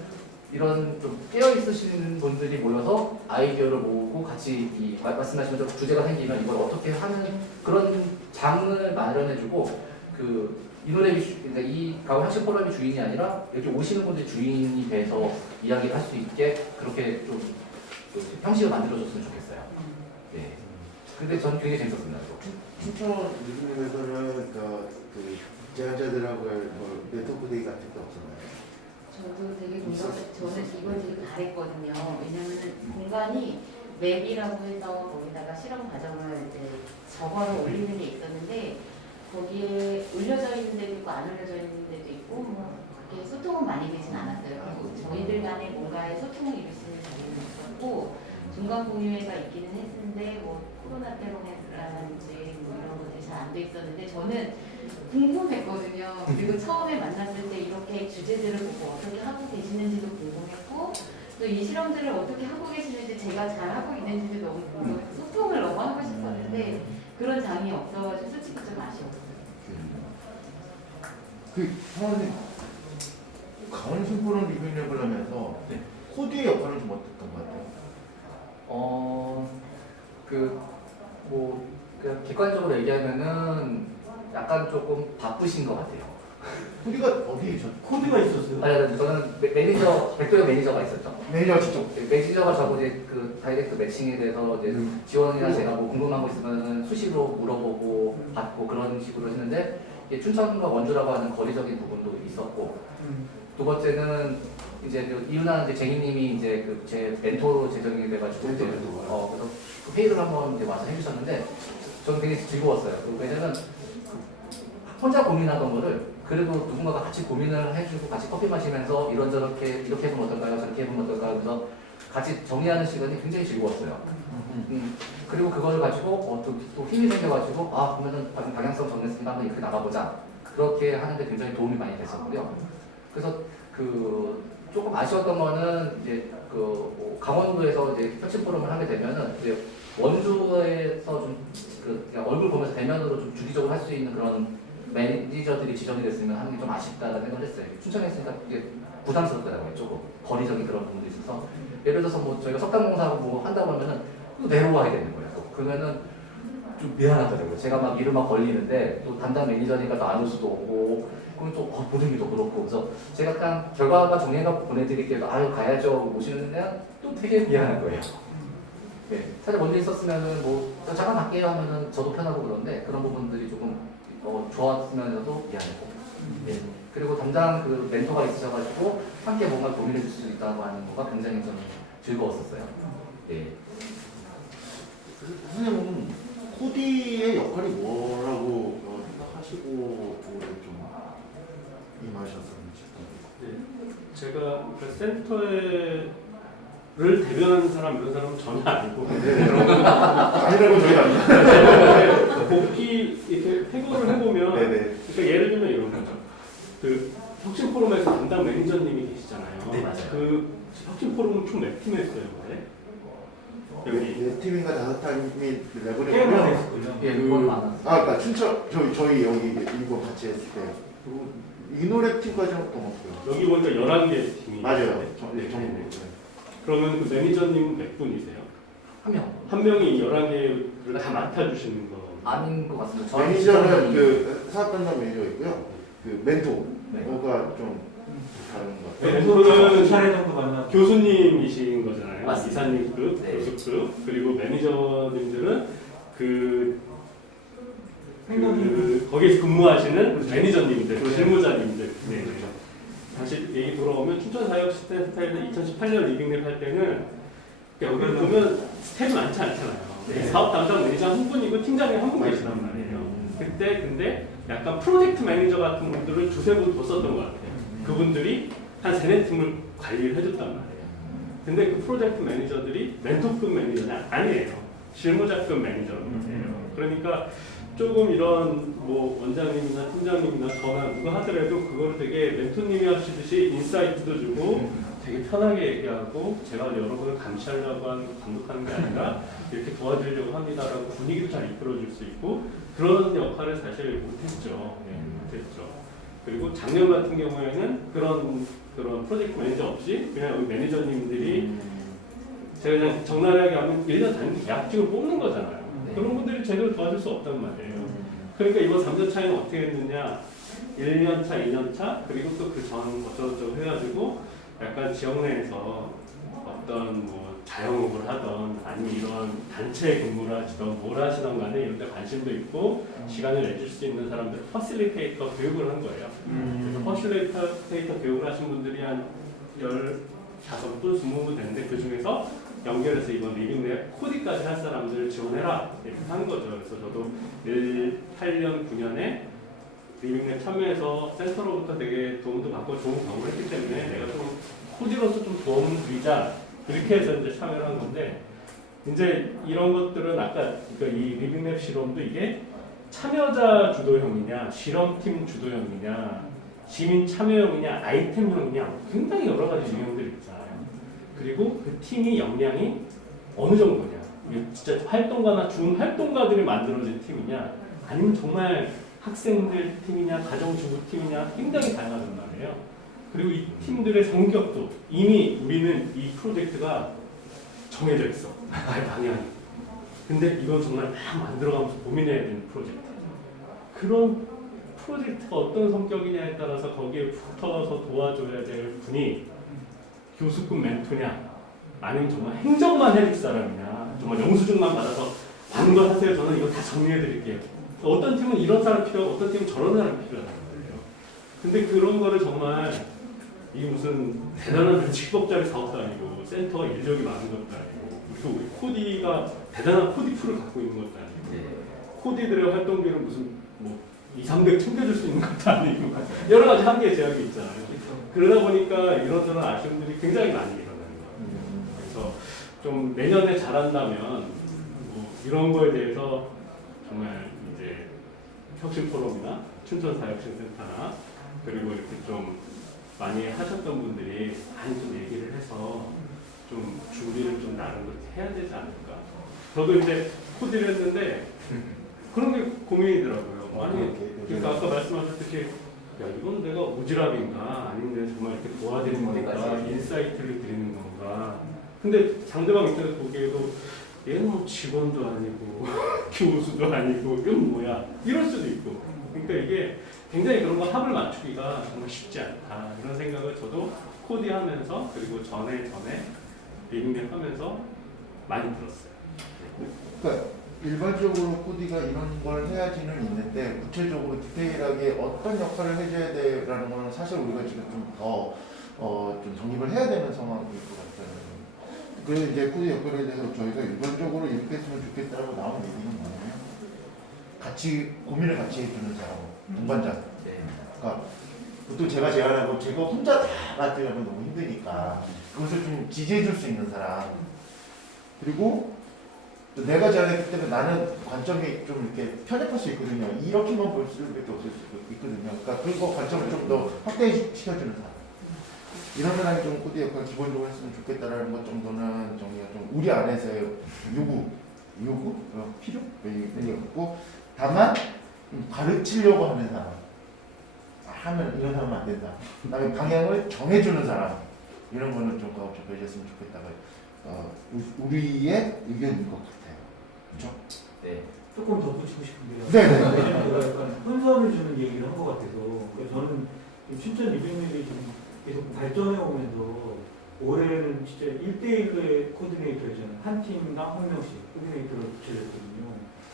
이런 좀 깨어 있으신 분들이 모여서 아이디어를 모으고 같이 말씀하신 것처럼 주제가 생기면 이걸 어떻게 하는 그런 장을 마련해주고 이 노래비 그러니까 이 가을 학식 포럼이 주인이 아니라 이렇게 오시는 분들이 주인이 돼서 이야기를 할 수 있게 그렇게 좀 형식을 만들어줬으면 좋겠어요. 네. 근데 저는 굉장히 재밌었습니다. 춘천 리빙랩에서는 그 제안자들하고의 뭐 네트워크데이 같은 게 없었나요? 저도 되게 저는 이걸 되게 잘했거든요. 왜냐면은 공간이 맵이라고 해서 거기다가 실험 과정을 이제 적어서 올리는 게 있었는데 거기에 올려져 있는 데도 있고 안 올려져 있는 데도 있고 뭐 그렇게 소통은 많이 되진 않았어요. 그리고 저희들 간에 뭔가의 소통을 이룰 수 있는 자리는 없었고 중간 공유회가 있기는 했는데 뭐 코로나 때문에라든지 뭐 이런 것들이 잘 안 돼 있었는데 저는 궁금했거든요. 그리고 처음에 만났을 때 이렇게 주제들을 보고 어떻게 하고 계시는지도 궁금했고 또 이 실험들을 어떻게 하고 계시는지 제가 잘 하고 있는지도 너무 궁금해서 소통을 너무 하고 싶었는데 그런 장이 없어가지고 솔직히 좀 아쉬웠어요. 사원님 강원 신포럼 리빙랩을 하면서 네. 코디의 역할은 좀 어땠던 것 같아요? 그냥 객관적으로 얘기하면은 약간 조금 바쁘신 것 같아요. 우리가 어디 저 코드가 있었어요. 아니, 저는 매니저, 백도영 매니저가 있었죠. 매니저 직접 매니저가 저하고 이제 그 다이렉트 매칭에 대해서 이제 지원이나 제가 뭐 궁금한 거 있으면 수시로 물어보고 받고 그런 식으로 했는데 이게 춘천과 원주라고 하는 거리적인 부분도 있었고 두 번째는 이제 그 이윤아 이제 쟁이님이 이제 그 제 멘토로 제정이 돼가지고 이제 그래서 그 회의를 한번 이제 와서 해주셨는데 저는 되게 즐거웠어요. 왜냐면 혼자 고민하던 거를 그래도 누군가가 같이 고민을 해주고 같이 커피 마시면서 이런저렇게 이렇게 해보면 어떨까요? 저렇게 해보면 어떨까요? 그래서 같이 정리하는 시간이 굉장히 즐거웠어요. 그리고 그걸 가지고 또 힘이 생겨가지고 그러면은 방향성 정했으니까 한번 이렇게 나가보자. 그렇게 하는데 굉장히 도움이 많이 됐었고요. 그래서 그 조금 아쉬웠던 거는 이제 뭐 강원도에서 이제 혁신 포럼을 하게 되면은 이제 원주에서 좀 그냥 얼굴 보면서 대면으로 좀 주기적으로 할 수 있는 그런 매니저들이 지정이 됐으면 하는 게 좀 아쉽다는 생각을 했어요. 춘천에 있으니까 이게 부담스럽더라고요. 조금 거리적인 그런 부분도 있어서 예를 들어서 뭐 저희가 석탄공사하고 뭐 한다고 하면은 또 내려와야 되는 거예요. 그러면은 좀 미안하더라고요. 제가 막 일을 막 걸리는데 또 담당 매니저니까 또 안 올 수도 없고 그럼 또 보내기도 그렇고 그래서 제가 그냥 결과가 정리해서 보내드릴게요. 가야죠. 오시는데 또 되게 미안한 거예요. 네, 사실 먼저 있었으면은 뭐 잠깐 갈게요 하면은 저도 편하고 그런데 그런 부분들이 조금 좋았으면서도 미안했고 네. 그리고 담당 그 멘토가 있으셔가지고 함께 뭔가 고민해 줄 수 있다고 하는 거가 굉장히 좀 즐거웠었어요. 네. 선생님은 코디의 역할이 뭐라고 생각하시고 좀 임하셨었는지. 제가 그 센터를 대변하는 사람 이런 사람은 전혀 아니고 아니라고 저희가 압니다. 복귀 이렇게 해고를 해보면 네네. 그러니까 예를 들면 이런 거죠. 그 혁신 포럼에서 담당 매니저님이 계시잖아요. 네, 맞아요. 그 혁신 포럼은 총 몇 팀 했어요, 원래? 여기. 4팀인가 5팀이 레벨이 게임만 했었군요. 예, 그건 많았어요. 그러니까 춘천 저희 여기 이거 같이 했을 때 이 노래 팀까지는 또 없고요. 여기 보니까 11개 팀이 맞아요. 네, 정부. 네. 그러면 그 매니저님은 몇 분이세요? 한 명. 한 명이 11개를 다 맡아주시는 거. 아닌 것 같습니다. 매니저는 그 사업 담당 매니저 있고요. 그 멘토가 네. 좀 다른 것 같아요. 멘토는 2차례 정도 만났고 교수님이신 거잖아요. 맞습니다. 이사님급, 네. 교수급. 그리고 매니저님들은 거기에서 근무하시는 매니저님들, 실무자님들. 네. 다시 얘기 돌아오면 춘천사역시스템 2018년 리빙랩 할 때는 여기 보면 스텝이 많지 않잖아요. 네. 사업 담당 매니저 한 분이고 팀장이 한 분 계시단 말이에요. 그때 근데 약간 프로젝트 매니저 같은 분들을 두세 분 더 썼던 것 같아요. 그분들이 한 3-4팀을 관리를 해줬단 말이에요. 근데 그 프로젝트 매니저들이 멘토급 매니저는 아니에요. 실무자급 매니저예요. 그러니까 조금 이런 뭐 원장님이나 팀장님이나 저나 누가 하더라도 그거를 되게 멘토님이 하시듯이 인사이트도 주고 되게 편하게 얘기하고 제가 여러분을 감시하려고 감독하는 게 아니라 이렇게 도와드리려고 합니다라고 분위기도 잘 이끌어줄 수 있고 그런 역할을 사실 못했죠. 못했죠. 그리고 작년 같은 경우에는 그런 프로젝트 매니저 없이 그냥 여기 매니저님들이 제가 그냥 적나라하게 하면 1년 단기 계약직을 뽑는 거잖아요. 네. 그런 분들이 제대로 도와줄 수 없단 말이에요. 그러니까 이번 3년 차에는 어떻게 했느냐 1년 차, 2년 차 그리고 또 그 전 어쩌고저쩌고 해가지고 약간 지역 내에서 어떤 뭐 자영업을 하던 아니면 이런 단체 근무를 하시던 뭘 하시던 간에 이런 데 관심도 있고 시간을 내줄 수 있는 사람들 퍼실리테이터 교육을 한 거예요. 그래서 퍼실리테이터 교육을 하신 분들이 한 15분, 20분 되는데 그 중에서 연결해서 이번 리빙랩 코디까지 할 사람들을 지원해라 이렇게 한 거죠. 그래서 저도 8년, 9년에 리빙랩 참여해서 센터로부터 되게 도움도 받고 좋은 경험을 했기 때문에 내가 좀 코디로서 좀 도움을 드리자 이렇게 해서 이제 참여를 한 건데 이제 이런 것들은 아까 그러니까 이 리빙랩 실험도 이게 참여자 주도형이냐 실험팀 주도형이냐 시민 참여형이냐 아이템형이냐 굉장히 여러 가지 유형들이 있잖아요. 그리고 그 팀이 역량이 어느 정도냐 이게 진짜 활동가나 준활동가들이 만들어진 팀이냐 아니면 정말 학생들 팀이냐 가정주부 팀이냐 굉장히 다양하단 말이에요. 그리고 이 팀들의 성격도 이미 우리는 이 프로젝트가 정해져 있어. 나의 방향이. 근데 이건 정말 막 만들어가면서 고민해야 되는 프로젝트. 그런 프로젝트가 어떤 성격이냐에 따라서 거기에 붙어서 도와줘야 될 분이 교수급 멘토냐, 아니면 정말 행정만 해줄 사람이냐, 정말 영수증만 받아서 많은 걸 하세요. 저는 이거 다 정리해 드릴게요. 어떤 팀은 이런 사람 필요하고 어떤 팀은 저런 사람이 필요하단 말이에요. 근데 그런 거를 정말 이 무슨 대단한 직법자리 사업도 아니고 센터 인력이 많은 것도 아니고 그리고 우리 코디가 대단한 코디 풀을 갖고 있는 것도 아니고 코디들의 활동비는 무슨 뭐 200, 300 챙겨줄 수 있는 것도 아니고 여러 가지 한계 제약이 있잖아요. 그러다 보니까 이런저런 아쉬움들이 굉장히 많이 일어나는 거예요. 그래서 좀 내년에 잘한다면 뭐 이런 거에 대해서 정말 이제 혁신 포럼이나 춘천사역신센터나 그리고 이렇게 좀 많이 하셨던 분들이 많이 좀 얘기를 해서 좀 준비를 좀 나름 그렇게 해야 되지 않을까. 저도 이제 코디를 했는데 그런 게 고민이더라고요. 아니, 그러니까 아까 말씀하셨듯이 야 이건 내가 오지랖인가 아니면 내가 정말 이렇게 도와드리는 건가 인사이트를 드리는 건가. 근데 상대방 입장에서 보기에도 얘는 뭐 직원도 아니고 교수도 아니고 이건 뭐야 이럴 수도 있고. 그러니까 이게 굉장히 그런 거 합을 맞추기가 정말 쉽지 않다 이런 생각을 저도 코디하면서 그리고 전에 리빙랩 하면서 많이 들었어요. 그러니까 일반적으로 코디가 이런 걸 해야지는 있는데 구체적으로 디테일하게 어떤 역할을 해줘야 돼라는 거는 사실 우리가 지금 좀 더 좀 정립을 해야 되는 상황일 것 같아요. 그래서 이제 코디 역할에 대해서 저희가 일반적으로 이렇게 했으면 좋겠다라고 나온 얘기는 뭐냐면 같이 고민을 같이 해주는 사람, 동반자. 그러니까 보통 제가 제안하고 제가 혼자 다 맡으려면 너무 힘드니까 그것을 좀 지지해줄 수 있는 사람. 그리고 또 내가 제안했기 때문에 나는 관점이 좀 이렇게 편협할 수 있거든요. 이렇게만 볼 수밖에 없을 수 있거든요. 그러니까 그거 관점을 좀 더 확대시켜주는 사람. 이런 사람이 좀 코디 역할 기본적으로 했으면 좋겠다라는 것 정도는 정리가 좀 우리 안에서의 요구, 필요? 이거 다만 가르치려고 하는 사람. 하면 이런 사람은 안 된다. 그다음에 방향을 정해주는 사람. 이런 거는 좀 접해졌으면 좋겠다가 우리의 의견인 것 같아요. 그렇죠? 네. 조금 덧붙이고 싶은데요. 네네. 왜냐면 제가 약간 혼선을 주는 얘기를 한 것 같아서 그래서 저는 춘천 리빙랩이 좀 계속 발전해 오면서 올해는 진짜 1대1의 코디네이터였잖아요. 한 팀당 한 명씩 코디네이터를 붙여줬거든요.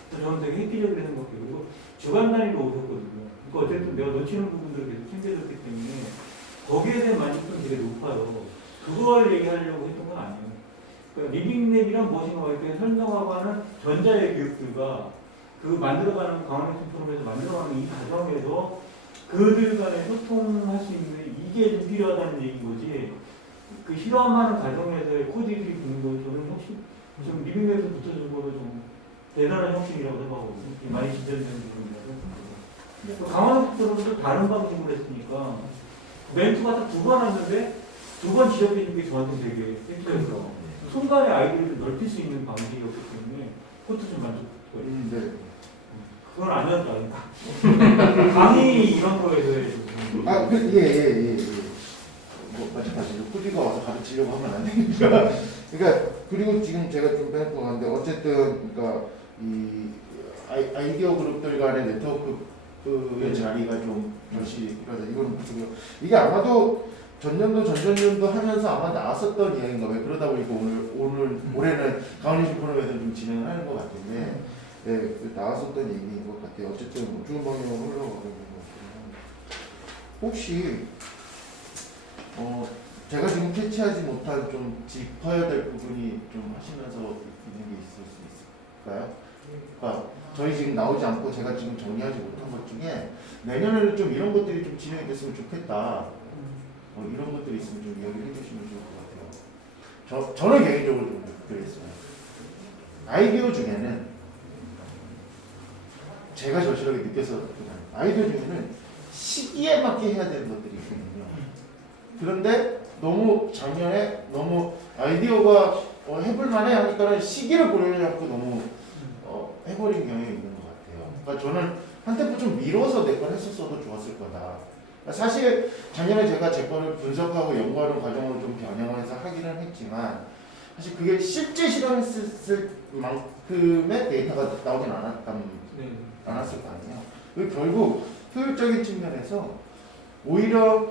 그래서 저는 되게 획기적이라 생각해요. 그리고 주간 단위로 오셨거든요. 그러니까 어쨌든 내가 놓치는 부분들을 계속 챙겨줬기 때문에 거기에 대한 만족도는 되게 높아요. 그걸 얘기하려고 했던 건 아니에요. 그러니까 리빙랩이란 무엇인가 이렇게 설명하고 하는 전자의 교육들과 그 만들어가는 강원학생 포럼에서 만들어가는 이 과정에서 그들 간에 소통할 수 있는 이게 좀 필요하다는 얘기인 거지. 그 실험하는 과정에서의 코디들이 보는 거 저는 혹시 좀 리빙랩에서 붙여준 거는 좀 대단한 혁신이라고 생각하거든요. 많이 진전된 부분이라서. 강원학생 포럼도 다른 방식으로 했으니까 멘트가 딱 두 번 왔는데 두 번 지적해 준 게 저한테 되게 획기적이더라고요. 순간에 아이디어를 넓힐 수 있는 방식이었기 때문에 그것도 좀 만족했고요. 네. 그건 아니었다. 강의 이런 거에서 예. 뭐 마찬가지로 코디가 와서 가르치려고 하면 안 되니까. 그러니까 그리고 지금 제가 좀 빼놓은 것 같은데 어쨌든 그러니까 이 아이디어 그룹들 간의 네트워크의 자리가 좀 역시 필요하다. 이건 이게 아마도 전전년도 하면서 아마 나왔었던 이야기인가 왜 그러다 보니까 올해는 강원리시 포럼에서 좀 진행을 하는 것 같은데 네, 나왔었던 얘기인 것 같아요. 어쨌든 뭐 좋은 방향으로 흘러가고 있는 것 같아요. 혹시 제가 지금 캐치하지 못한 좀 짚어야 될 부분이 좀 하시면서 있는 게 있을 수 있을까요? 그러니까 저희 지금 나오지 않고 제가 지금 정리하지 못한 것 중에 내년에는 좀 이런 것들이 좀 진행이 됐으면 좋겠다. 이런 것들이 있으면 좀 이야기를 해주시면 좋을 것 같아요. 저는 개인적으로 좀 그랬어요. 아이디어 중에는 제가 절실하게 느껴서 아이디어 중에는 시기에 맞게 해야 되는 것들이 있거든요. 그런데 너무 작년에 너무 아이디어가 해볼만해 하니까는 시기를 고려해갖고 너무 해버린 경향이 있는 것 같아요. 그러니까 저는 한 템포 좀 미뤄서 내 걸 했었어도 좋았을 거다. 사실 작년에 제가 제 거를 분석하고 연구하는 과정을 좀 변형해서 하기는 했지만 사실 그게 실제 실험했을 만큼의 데이터가 나오진 않았을 거 아니에요. 결국 효율적인 측면에서 오히려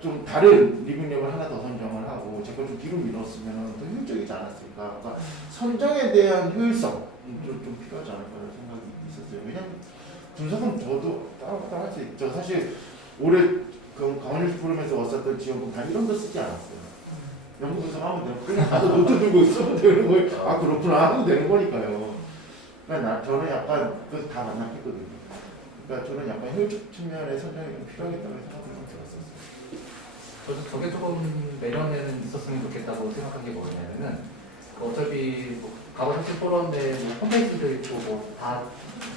좀 다른 리빙룸을 하나 더 선정을 하고 제가 좀 뒤로 밀었으면 더 효율적이지 않았을까. 그러니까 선정에 대한 효율성 좀 필요하지 않을까라는 생각이 있었어요. 왜냐면 분석은 저도 따로 할 수 있죠. 사실 올해 그 강원뉴스 포럼에서 왔었던 지원금 다 이런 거 쓰지 않았어요. 연구 분석하면 되고 그냥 가서 노트 들고 있으면 되는 거예요. 아 그렇구나 하면 되는 거니까요. 그러니까 저는 약간 그래서 다 만났거든요. 그러니까 저는 약간 효율적 측면의 선정이 좀 필요하겠다는 생각이 좀 들었었어요. 저도 저게 조금 내년에는 있었으면 좋겠다고 생각한 게 뭐냐면은 어차피 뭐 가버뉴스 포럼 내 홈페이지도 있고 뭐 다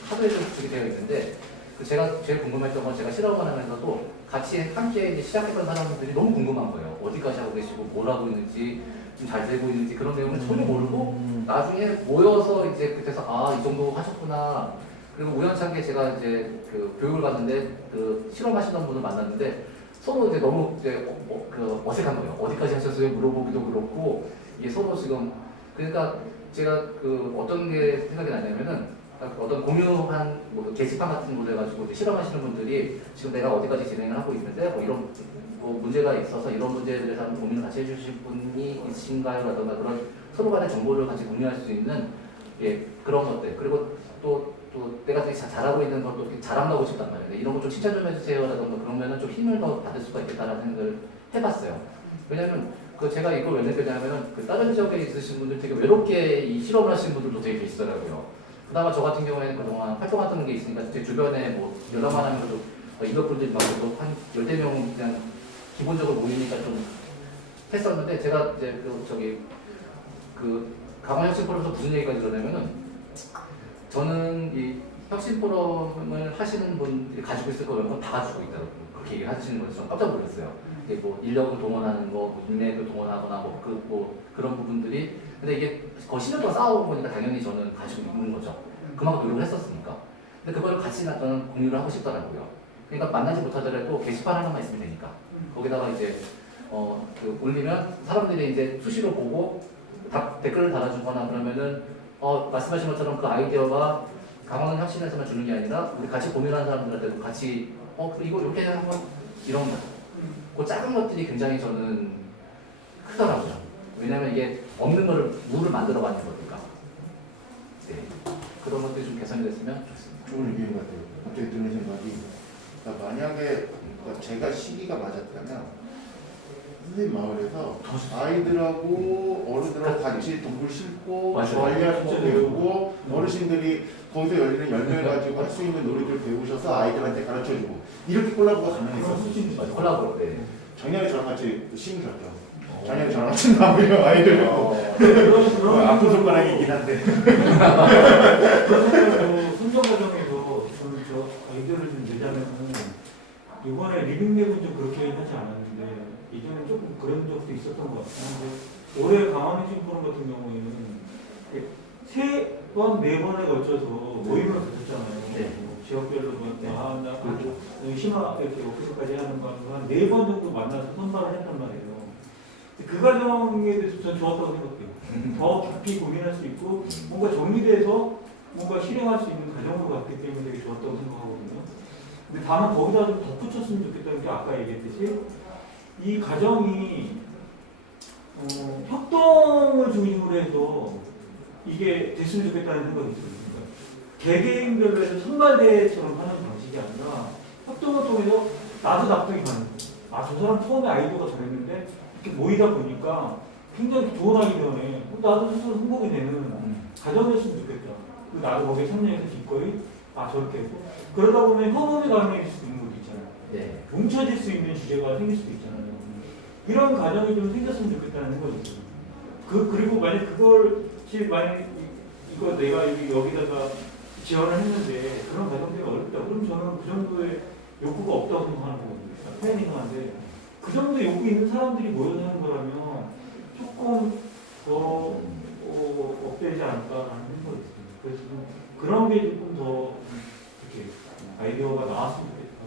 하드웨어로 구축이 되어 있는데 제가 제일 궁금했던 건 제가 실험을 하면서도 같이 함께 이제 시작했던 사람들이 너무 궁금한 거예요. 어디까지 하고 계시고 뭘 하고 있는지 좀 잘 되고 있는지 그런 내용을 전혀 모르고 나중에 모여서 이제 그때서 아 이 정도 하셨구나. 그리고 우연찮게 제가 이제 그 교육을 받는데 그 실험하시던 분을 만났는데 서로 이제 너무 이제 그 어색한 거예요. 어디까지 하셨어요? 물어보기도 그렇고 이게 서로 지금 그러니까 제가 그 어떤 게 생각이 나냐면은 어떤 공유한 뭐 게시판 같은 곳에 가지고 실험하시는 분들이 지금 내가 어디까지 진행을 하고 있는데 뭐 이런 뭐 문제가 있어서 이런 문제에 대해서 한번 고민을 같이 해주실 분이 있으신가요? 라든가 그런 서로 간의 정보를 같이 공유할 수 있는 예, 그런 것들 그리고 또 내가 되게 잘하고 있는 것도 자랑하고 싶단 말이에요. 이런 거 좀 칭찬 좀 해주세요 라든가 그러면은 좀 힘을 더 받을 수가 있겠다라는 생각을 해봤어요. 왜냐면 그 제가 이걸 왜 느꼈냐면은 그 다른 지역에 있으신 분들 되게 외롭게 이 실험을 하시는 분들도 되게 계시더라고요. 그나마 저 같은 경우에는 그동안 활동했던 게 있으니까 제 주변에 뭐 연락만 하면서도 이력분들이 많고 한 10명 그냥 기본적으로 모이니까 좀 했었는데 제가 이제 그 강원 혁신 포럼에서 무슨 얘기까지 그러냐면은 저는 이 혁신 포럼을 하시는 분들이 가지고 있을 거면 다 가지고 있다고 그렇게 얘기하시는 거에서 좀 깜짝 놀랐어요. 이게 뭐 인력을 동원하는 거, 뭐 인맥을 동원하거나 그런 부분들이 근데 이게 거의 10년 동안 쌓아온 거니까 당연히 저는 가지고 있는 거죠. 그만큼 노력을 했었으니까. 근데 그걸 같이 저는 공유를 하고 싶더라고요. 그러니까 만나지 못하더라도 게시판 하나만 있으면 되니까. 거기다가 이제 그 올리면 사람들이 이제 수시로 보고 댓글을 달아주거나 그러면은 말씀하신 것처럼 그 아이디어가 강원 혁신에서만 주는 게 아니라 우리 같이 고민하는 사람들한테도 같이 이거 이렇게 한번 이런 거. 그 작은 것들이 굉장히 저는 크더라고요. 왜냐면 이게 없는 거를 물을 만들어 가는 거니까. 네. 그런 것들이 좀 개선이 됐으면 좋습니다. 좋은 의견인 것 같아요. 갑자기 드는 생각이 그러니까 만약에 제가 시기가 맞았다면 선생님 마을에서 아이들하고 어른들하고 같이 동굴 심고 관리하는 거 배우고 어르신들이 거기서 열리는 열매 가지고 할 수 있는 놀이들 배우셔서 아이들한테 가르쳐주고 이렇게 콜라보가 가능했었어요. 맞아, 콜라보. 네. 작년에 저랑 같이 시임 줬죠. 작년에 저랑 같이 나오면 아이들 아픈 손가락이긴 한데 그런 생각으로 선정 과정에서 저는 저 아이디어를 좀 내자면은 이번에 리빙랩은 좀 그렇게 하지 않았는데 예전에 조금 그런 적도 있었던 것 같아요. 올해 강원혁신 포럼 같은 경우에는 3번, 4번에 걸쳐서 모임을 가졌잖아요. 네. 뭐 지역별로 심화 이렇게 오피스까지 하는 거 한 4번 정도 만나서 선발을 했단 말이에요. 그 과정에 대해서 전 좋았다고 생각해요. 더 깊이 고민할 수 있고 뭔가 정리돼서 뭔가 실행할 수 있는 과정으로 갔기 때문에 되게 좋았다고 생각하거든요. 근데 다만 거기다 좀 덧붙였으면 좋겠다는 게 아까 얘기했듯이 이 과정이 협동을 중심으로 해서 이게 됐으면 좋겠다는 생각이 들어요. 개개인별로 해서 선발대회처럼 하는 방식이 아니라 협동을 통해서 나도 납득이 가는 거예요. 저 사람 처음에 아이디어가 저랬는데 이렇게 모이다 보니까 굉장히 좋은 아이디어네. 나도 스스로 성공이 되는 과정이었으면 좋겠다. 그리고 나도 거기에 참여해서 기꺼이 저렇게 했고 그러다 보면 협업이 가능해질 수 있는 것도 있잖아요. 네. 뭉쳐질 수 있는 주제가 생길 수도 있잖아요. 이런 과정이 좀 생겼으면 좋겠다는 생각이 있어요. 그리고 만약 만약 이거 내가 여기다가 지원을 했는데 그런 과정들이 어렵다. 그럼 저는 그 정도의 욕구가 없다고 생각하는 거거든요. 플래닝을 하는데 그 정도 욕구 있는 사람들이 모여서 하는 거라면 조금 더 업되지 않을까라는 생각이 있습니다. 그래서 좀 그런 게 조금 더 이렇게 아이디어가 나왔으면 좋겠다.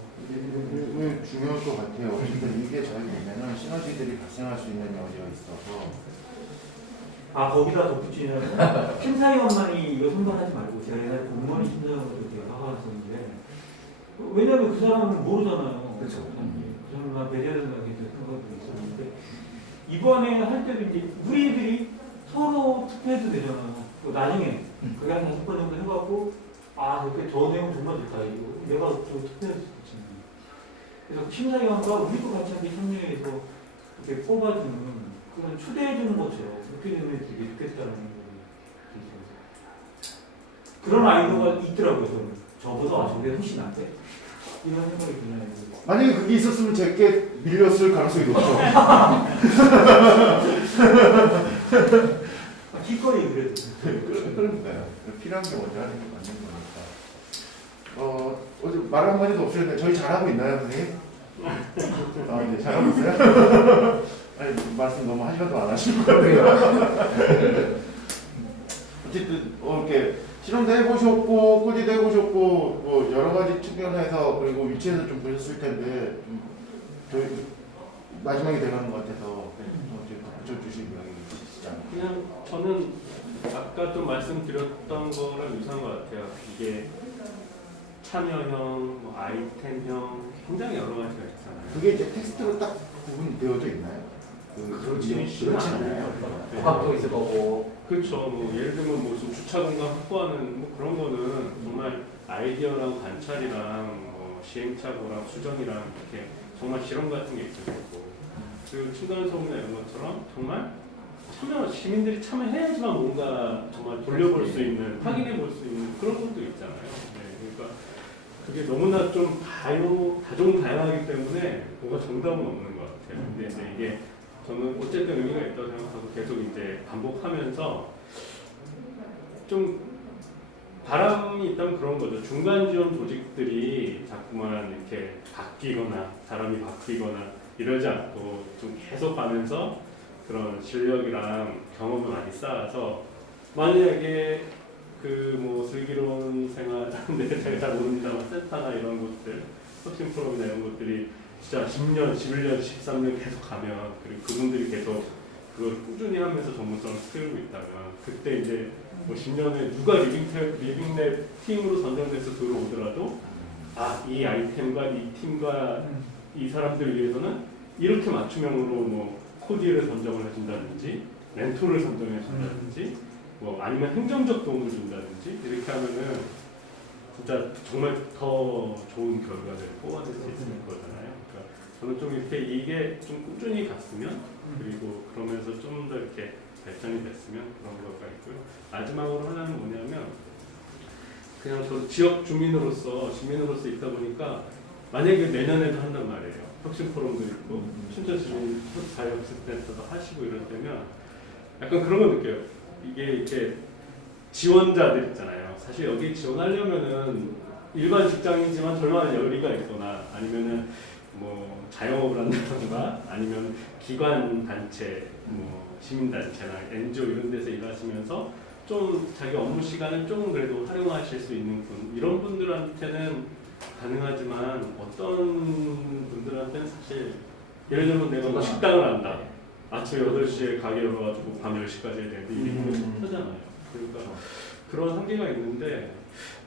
왜 중요할 것 같아요. 어쨌든 이게 잘 되면은 시너지들이 발생할 수 있는 여지가 있어서 거기다 덧붙이면 심사위원만이 이거 선발하지 말고 제가 옛날에 공무원이 심사위원으로 되게 화가 났었는데 왜냐면 그 사람은 모르잖아요. 그렇죠. 그 사람은 배제된다는 게 생각도 있었는데 이번에 할 때도 이제 우리들이 서로 투표해도 되잖아요. 나중에 그게 한 5번 정도 해갖고 저 내용 정말 좋다 이거 내가 좀 투표해서 좋지. 그래서 심사위원과 우리도 같이 함께 참여해서 이렇게 뽑아주는 그런 초대해주는 것처럼 그렇게 되면 되게 좋겠다는 생각이 들어요. 그런 아이디어가 있더라고요. 저보다 저게 훨씬 낫대? 이런 생각이 드나요? 만약에 그게 있었으면 제게 밀렸을 가능성이 높죠. 기꺼이 그래도. 그러니까요. 필요한 게 먼저 하는 게 맞는 거니까. 어제 말 한마디도 없으셨는데 저희 잘하고 있나요, 선생님? 네, 잘하고 있어요? 아니, 말씀 너무 한 시간도 안 하시고. 어쨌든, 이렇게 실험도 해보셨고, 코디도 해보셨고, 뭐, 여러 가지 측면에서, 그리고 위치에서 좀 보셨을 텐데, 저희 마지막에 돼가는 것 같아서, 붙여주실 이야기 있으시잖아요. 그냥 저는 아까 좀 말씀드렸던 거랑 유사한 것 같아요. 이게 참여형, 뭐 아이템형 굉장히 여러 가지가 있잖아요. 그게 이제 텍스트로 딱 구분되어져 있나요? 그렇지 않아요. 복합도 있을 거고. 그렇죠. 뭐 예를 들면 무슨 주차 공간 확보하는 뭐 그런 거는 정말 아이디어랑 관찰이랑 뭐 시행착오랑 수정이랑 이렇게 정말 실험 같은 게 있고 그 층간소음이나 이런 것처럼 정말 시민들이 참여해야지만 뭔가 정말 돌려볼 수 있는, 확인해 볼 수 있는 그런 것도 있잖아요. 네, 그러니까 그게 너무나 좀 다종다양하기 때문에 뭔가 정답은 없는 것 같아요. 근데 이제 이게 저는 어쨌든 의미가 있다고 생각하고 계속 이제 반복하면서 좀 바람이 있다면 그런 거죠. 중간 지원 조직들이 자꾸만 이렇게 바뀌거나 사람이 바뀌거나 이러지 않고 좀 계속 가면서 그런 실력이랑 경험을 많이 쌓아서 만약에 그 뭐 슬기로운 생활, 근데 제가 잘 모릅니다만 센터나 이런 곳들, 혁신 프로그램이나 이런 것들이 진짜 10년, 11년, 13년 계속 가면 그리고 그분들이 계속 그걸 꾸준히 하면서 전문성을 키우고 있다면 그때 이제 뭐 10년에 누가 리빙랩 팀으로 선정돼서 들어오더라도 이 아이템과 이 팀과 이 사람들 위해서는 이렇게 맞춤형으로 뭐 코디를 선정을 해준다든지 멘토를 선정해 준다든지 뭐 아니면 행정적 도움을 준다든지 이렇게 하면은 진짜 정말 더 좋은 결과들을 뽑아낼 수 있을 거잖아요. 그러니까 저는 좀 이렇게 이게 좀 꾸준히 갔으면 그리고 그러면서 좀 더 이렇게 발전이 됐으면 그런 거가 있고요. 마지막으로 하나는 뭐냐면 그냥 저 지역 주민으로서 시민으로서 있다 보니까 만약에 내년에도 한단 말이에요. 혁신 포럼도 있고 춘천 시민 자유학습센터도 하시고 이럴 때면 약간 그런 거 느껴요. 이게 이렇게 지원자들 있잖아요. 사실 여기 지원하려면은 일반 직장이지만 얼마나 열의가 있거나 아니면은 뭐 자영업을 한다던가 아니면 기관 단체, 뭐 시민 단체나 NGO 이런 데서 일하시면서 좀 자기 업무 시간을 조금 그래도 활용하실 수 있는 분 이런 분들한테는 가능하지만 어떤 분들한테는 사실 예를 들면 내가 뭐 식당을 한다. 아침 8시에 가게 열어가지고 밤 10시까지 해야 되는데 일이 못하잖아요. 그러니까 그런 한계가 있는데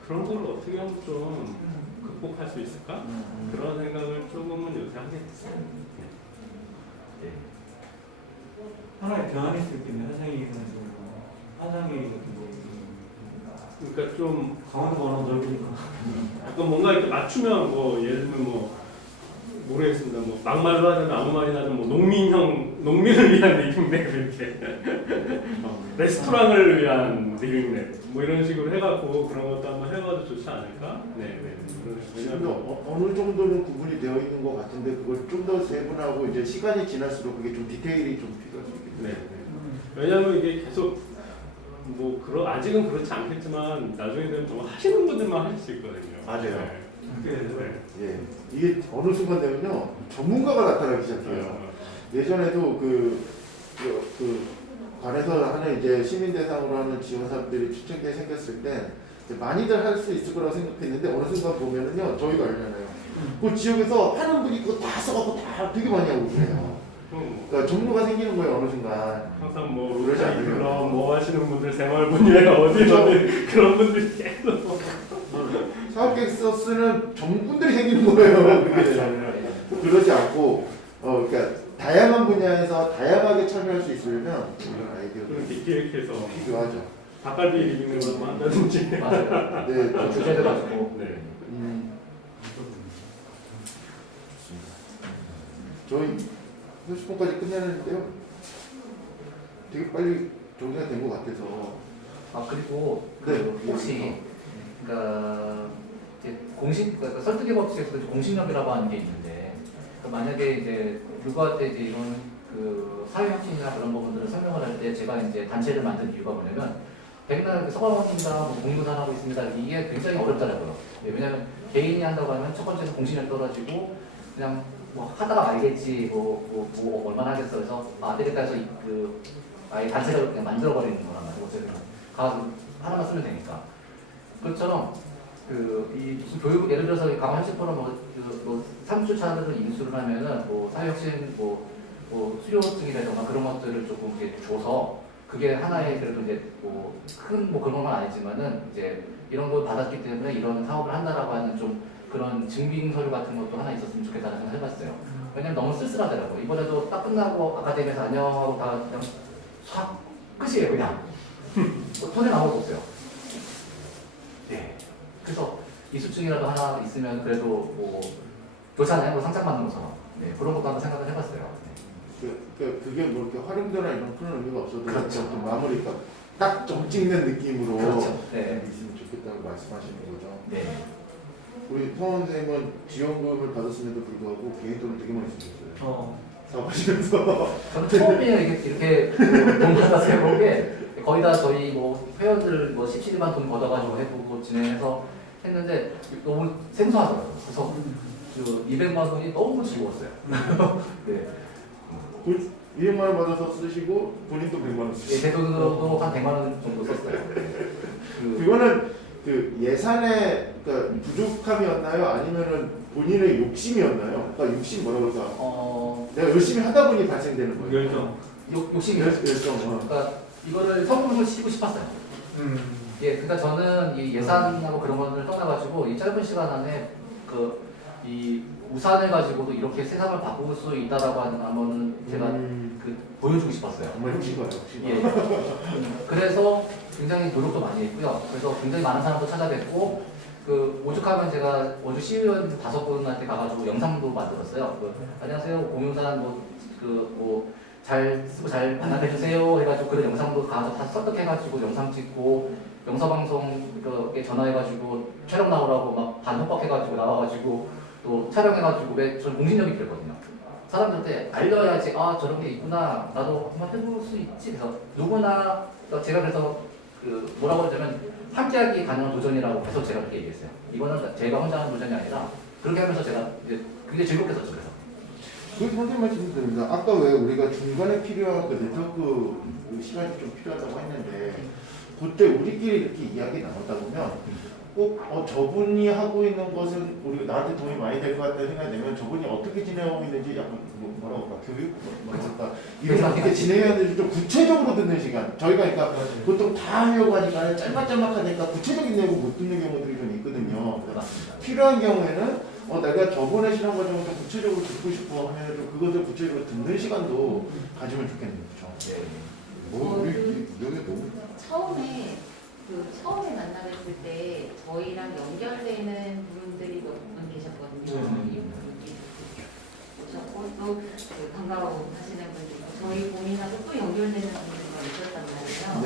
그런 걸 어떻게 하면 좀 극복할 수 있을까? 그런 생각을 조금은 요새 하게 됐어요. 하나의 변화일 수 있겠네. 화상이 같은 거. 그러니까 좀 강원도 워낙 넓으니까. 약간 뭔가 이렇게 맞추면 뭐 예를 들면 뭐 모르겠습니다. 뭐 막말로 하든 아무 말이나 하든 뭐 농민을 위한 리빙랩 이렇게 레스토랑을 위한 리빙랩 뭐 이런 식으로 해갖고 그런 것도 한번 해봐도 좋지 않을까? 네. 지금도 어느 정도는 구분이 되어 있는 것 같은데 그걸 좀 더 세분하고 이제 시간이 지날수록 그게 좀 디테일이 좀 필요할 수 있겠네요. 네. 왜냐하면 이게 계속 뭐 아직은 그렇지 않겠지만 나중에 되면 정말 하시는 분들만 하실 수 있거든요. 맞아요. 네. 예, 이게 어느 순간 되면요 전문가가 나타나기 시작해요. 예전에도 그 관에서 하는 이제 시민 대상으로 하는 지원 사업들이 추천계 생겼을 때 이제 많이들 할 수 있을 거라고 생각했는데 어느 순간 보면은요 저희가 알잖아요. 그 지역에서 하는 분이 그거 다 써갖고 다 되게 많이 하고 그래요. 그러니까 종류가 생기는 거예요 어느 순간. 항상 뭐 그러지 로타리 않아요. 클럽 뭐 하시는 분들 새마을분이에요 어디 그런 분들이 계속 사업계획서 쓰는 전문들이 생기는 거예요. 그게 되려면. 그러지 않고 그러니까 다양한 분야에서 다양하게 참여할 수 있으려면 이런 아이디어가 그렇게 기획해서 필요하죠. 닭갈비 리빙을 한다든지. 맞아요. 네, 주제를 가지고. 네. 좋습니다. 저희 30분까지 끝내는데요. 되게 빨리 정리가 된 것 같아서. 아 그리고 네. 그 혹시 그러니까 이제 그러니까 설득의 법칙에서 공신력이라고 하는 게 있는데 그러니까 만약에 이제 누구한테 이제 이런 그 사회혁신이나 그런 부분들을 설명을 할 때 제가 이제 단체를 만든 이유가 뭐냐면 백날 서방원입니다, 뭐 공무단 하고 있습니다 이게 굉장히 어렵더라고요. 네, 왜냐하면 개인이 한다고 하면 첫 번째는 공신력 떨어지고 그냥 뭐 하다가 알겠지 뭐 얼마나 하겠어 그래서 안 되겠다 해서 그 아예 단체를 그냥 만들어버리는 거란 말이에요. 어쨌든 가서 하나만 쓰면 되니까. 그것처럼 이 무슨 교육 예를 들어서 강원 혁신 포럼 뭐 3주차를 인수를 하면은 뭐 사회혁신 뭐 수료증이라든가 그런 것들을 조금 이렇게 줘서 그게 하나의 그래도 이제 뭐 큰 뭐 그런 건 아니지만은 이제 이런 걸 받았기 때문에 이런 사업을 한다라고 하는 좀 그런 증빙 서류 같은 것도 하나 있었으면 좋겠다는 생각 해봤어요. 왜냐면 너무 쓸쓸하더라고요. 이번에도 딱 끝나고 아카데미에서 안녕하고 다 그냥 확 끝이에요 그냥. 손에 아무것도 없어요. 네. 그래서 이수증이라도 하나 있으면 그래도 뭐 좋잖아요. 뭐 상장 받는 것처럼. 네. 그런 것도 한번 생각을 해봤어요. 그게 뭐 이렇게 활용도나 이런 큰 의미가 없어도 그렇죠. 좀 마무리가 딱 점 찍는 느낌으로 그렇죠. 네. 있으면 좋겠다고 말씀하시는 거죠. 네. 우리 성원 선생님은 지원금을 받았음에도 불구하고 개인돈을 되게 많이 쓰셨어요. 사업하시면서. 저는 처음에 이렇게 돈 받아서 해본 게 거의 다 저희 뭐 회원들 뭐 17일만 돈 걷어가지고 해보고 진행해서 했는데 너무 생소하더라고요. 그래서 그 200만 원이 너무 즐거웠어요. 네. 200만 원 받아서 쓰시고 본인도 100만 원 예, 쓰시고. 제 돈으로도 한 100만 원 정도 썼어요. 그거는 그 예산의 그러니까 부족함이었나요? 아니면은 본인의 욕심이었나요? 그러니까 욕심 뭐라고 할까? 내가 열심히 하다 보니 발생되는 거예요. 열정. 욕심이 열정. 그러니까 이거를 성공을 시키고 싶었어요. 예, 그러니까 저는 이 예산하고 그런 것들을 떠나가지고 이 짧은 시간 안에 이 우산을 가지고도 이렇게 세상을 바꿀 수 있다라고 하는 제가 보여주고 싶었어요. 정말 욕심가요. 예. 그래서 굉장히 노력도 많이 했고요. 그래서 굉장히 많은 사람도 찾아뵙고 오죽하면 제가 어주 시의원 5분한테 가가지고 영상도 만들었어요. 안녕하세요, 공유산 잘 쓰고 잘 반납해주세요 해가지고 그런 영상도 가서 다 섭득해가지고 영상 찍고 영서방송 전화해가지고 촬영 나오라고 막 반협박해가지고 나와가지고 또 촬영해가지고 저는 공신력이 필요했거든요. 사람들한테 알려야지 저런 게 있구나 나도 한번 해볼 수 있지. 그래서 누구나 제가 그래서 뭐라고 하냐면 함께하기 가능한 도전이라고 계속 제가 그렇게 얘기했어요. 이거는 제가 혼자 하는 도전이 아니라 그렇게 하면서 제가 이제 굉장히 즐겁게 썼죠. 그래서 그 선생님 말씀 드립니다. 아까 왜 우리가 중간에 필요한 그 네트워크 시간이 좀 필요하다고 했는데 그때 우리끼리 이렇게 이야기 나누다 보면 꼭 저분이 하고 있는 것은 우리가 나한테 도움이 많이 될 것 같다는 생각이 들면 저분이 어떻게 진행하고 있는지 약간 뭐라고 할까 교육 뭐랄까 이런 거 어떻게 진행해야 되는지 좀 구체적으로 듣는 시간. 저희가 그러니까 보통 다 하려고 하니까 짤막짤막하니까 구체적인 내용을 못 듣는 경우들이 좀 있거든요. 필요한 경우에는 내가 저번에 지난 과정을 좀 구체적으로 듣고 싶어 하면 좀 그것을 구체적으로 듣는 시간도 가지면 좋겠네요. 그렇죠? 네. 우리 여기 너무 처음에 만나뵀을 때 저희랑 연결되는 분들이 몇 분 계셨거든요. 이분들이 오셨고 또 반가워 하시는 분들 저희 고민하고 또 연결되는 분들이 있었단 말이에요. 네.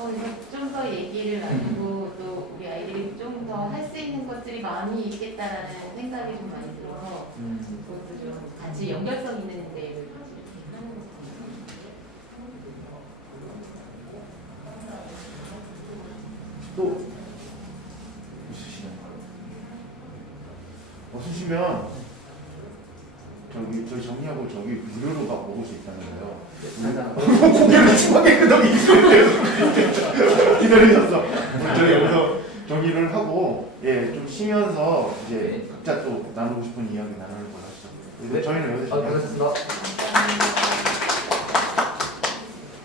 그래서 좀 더 얘기를 나누고 또 우리 아이들이 좀 더 할 수 있는 것들이 많이 있겠다라는 생각이 좀 많이 들어서 그것도 좀 같이 연결성 있는 데를 같이 이렇게 하는 것 같아요. 또 있으시나요? 없으시면 저희 정리하고 저기 무료로 가 먹을 수 있다는 거예요. 고개를 심하게 끄덕이 기다리셨어. 저희 여기서 정리를 하고 좀 쉬면서 이제 각자 또 나누고 싶은 이야기 나누는 걸 하시죠. 저희는 여기서 알겠습니다.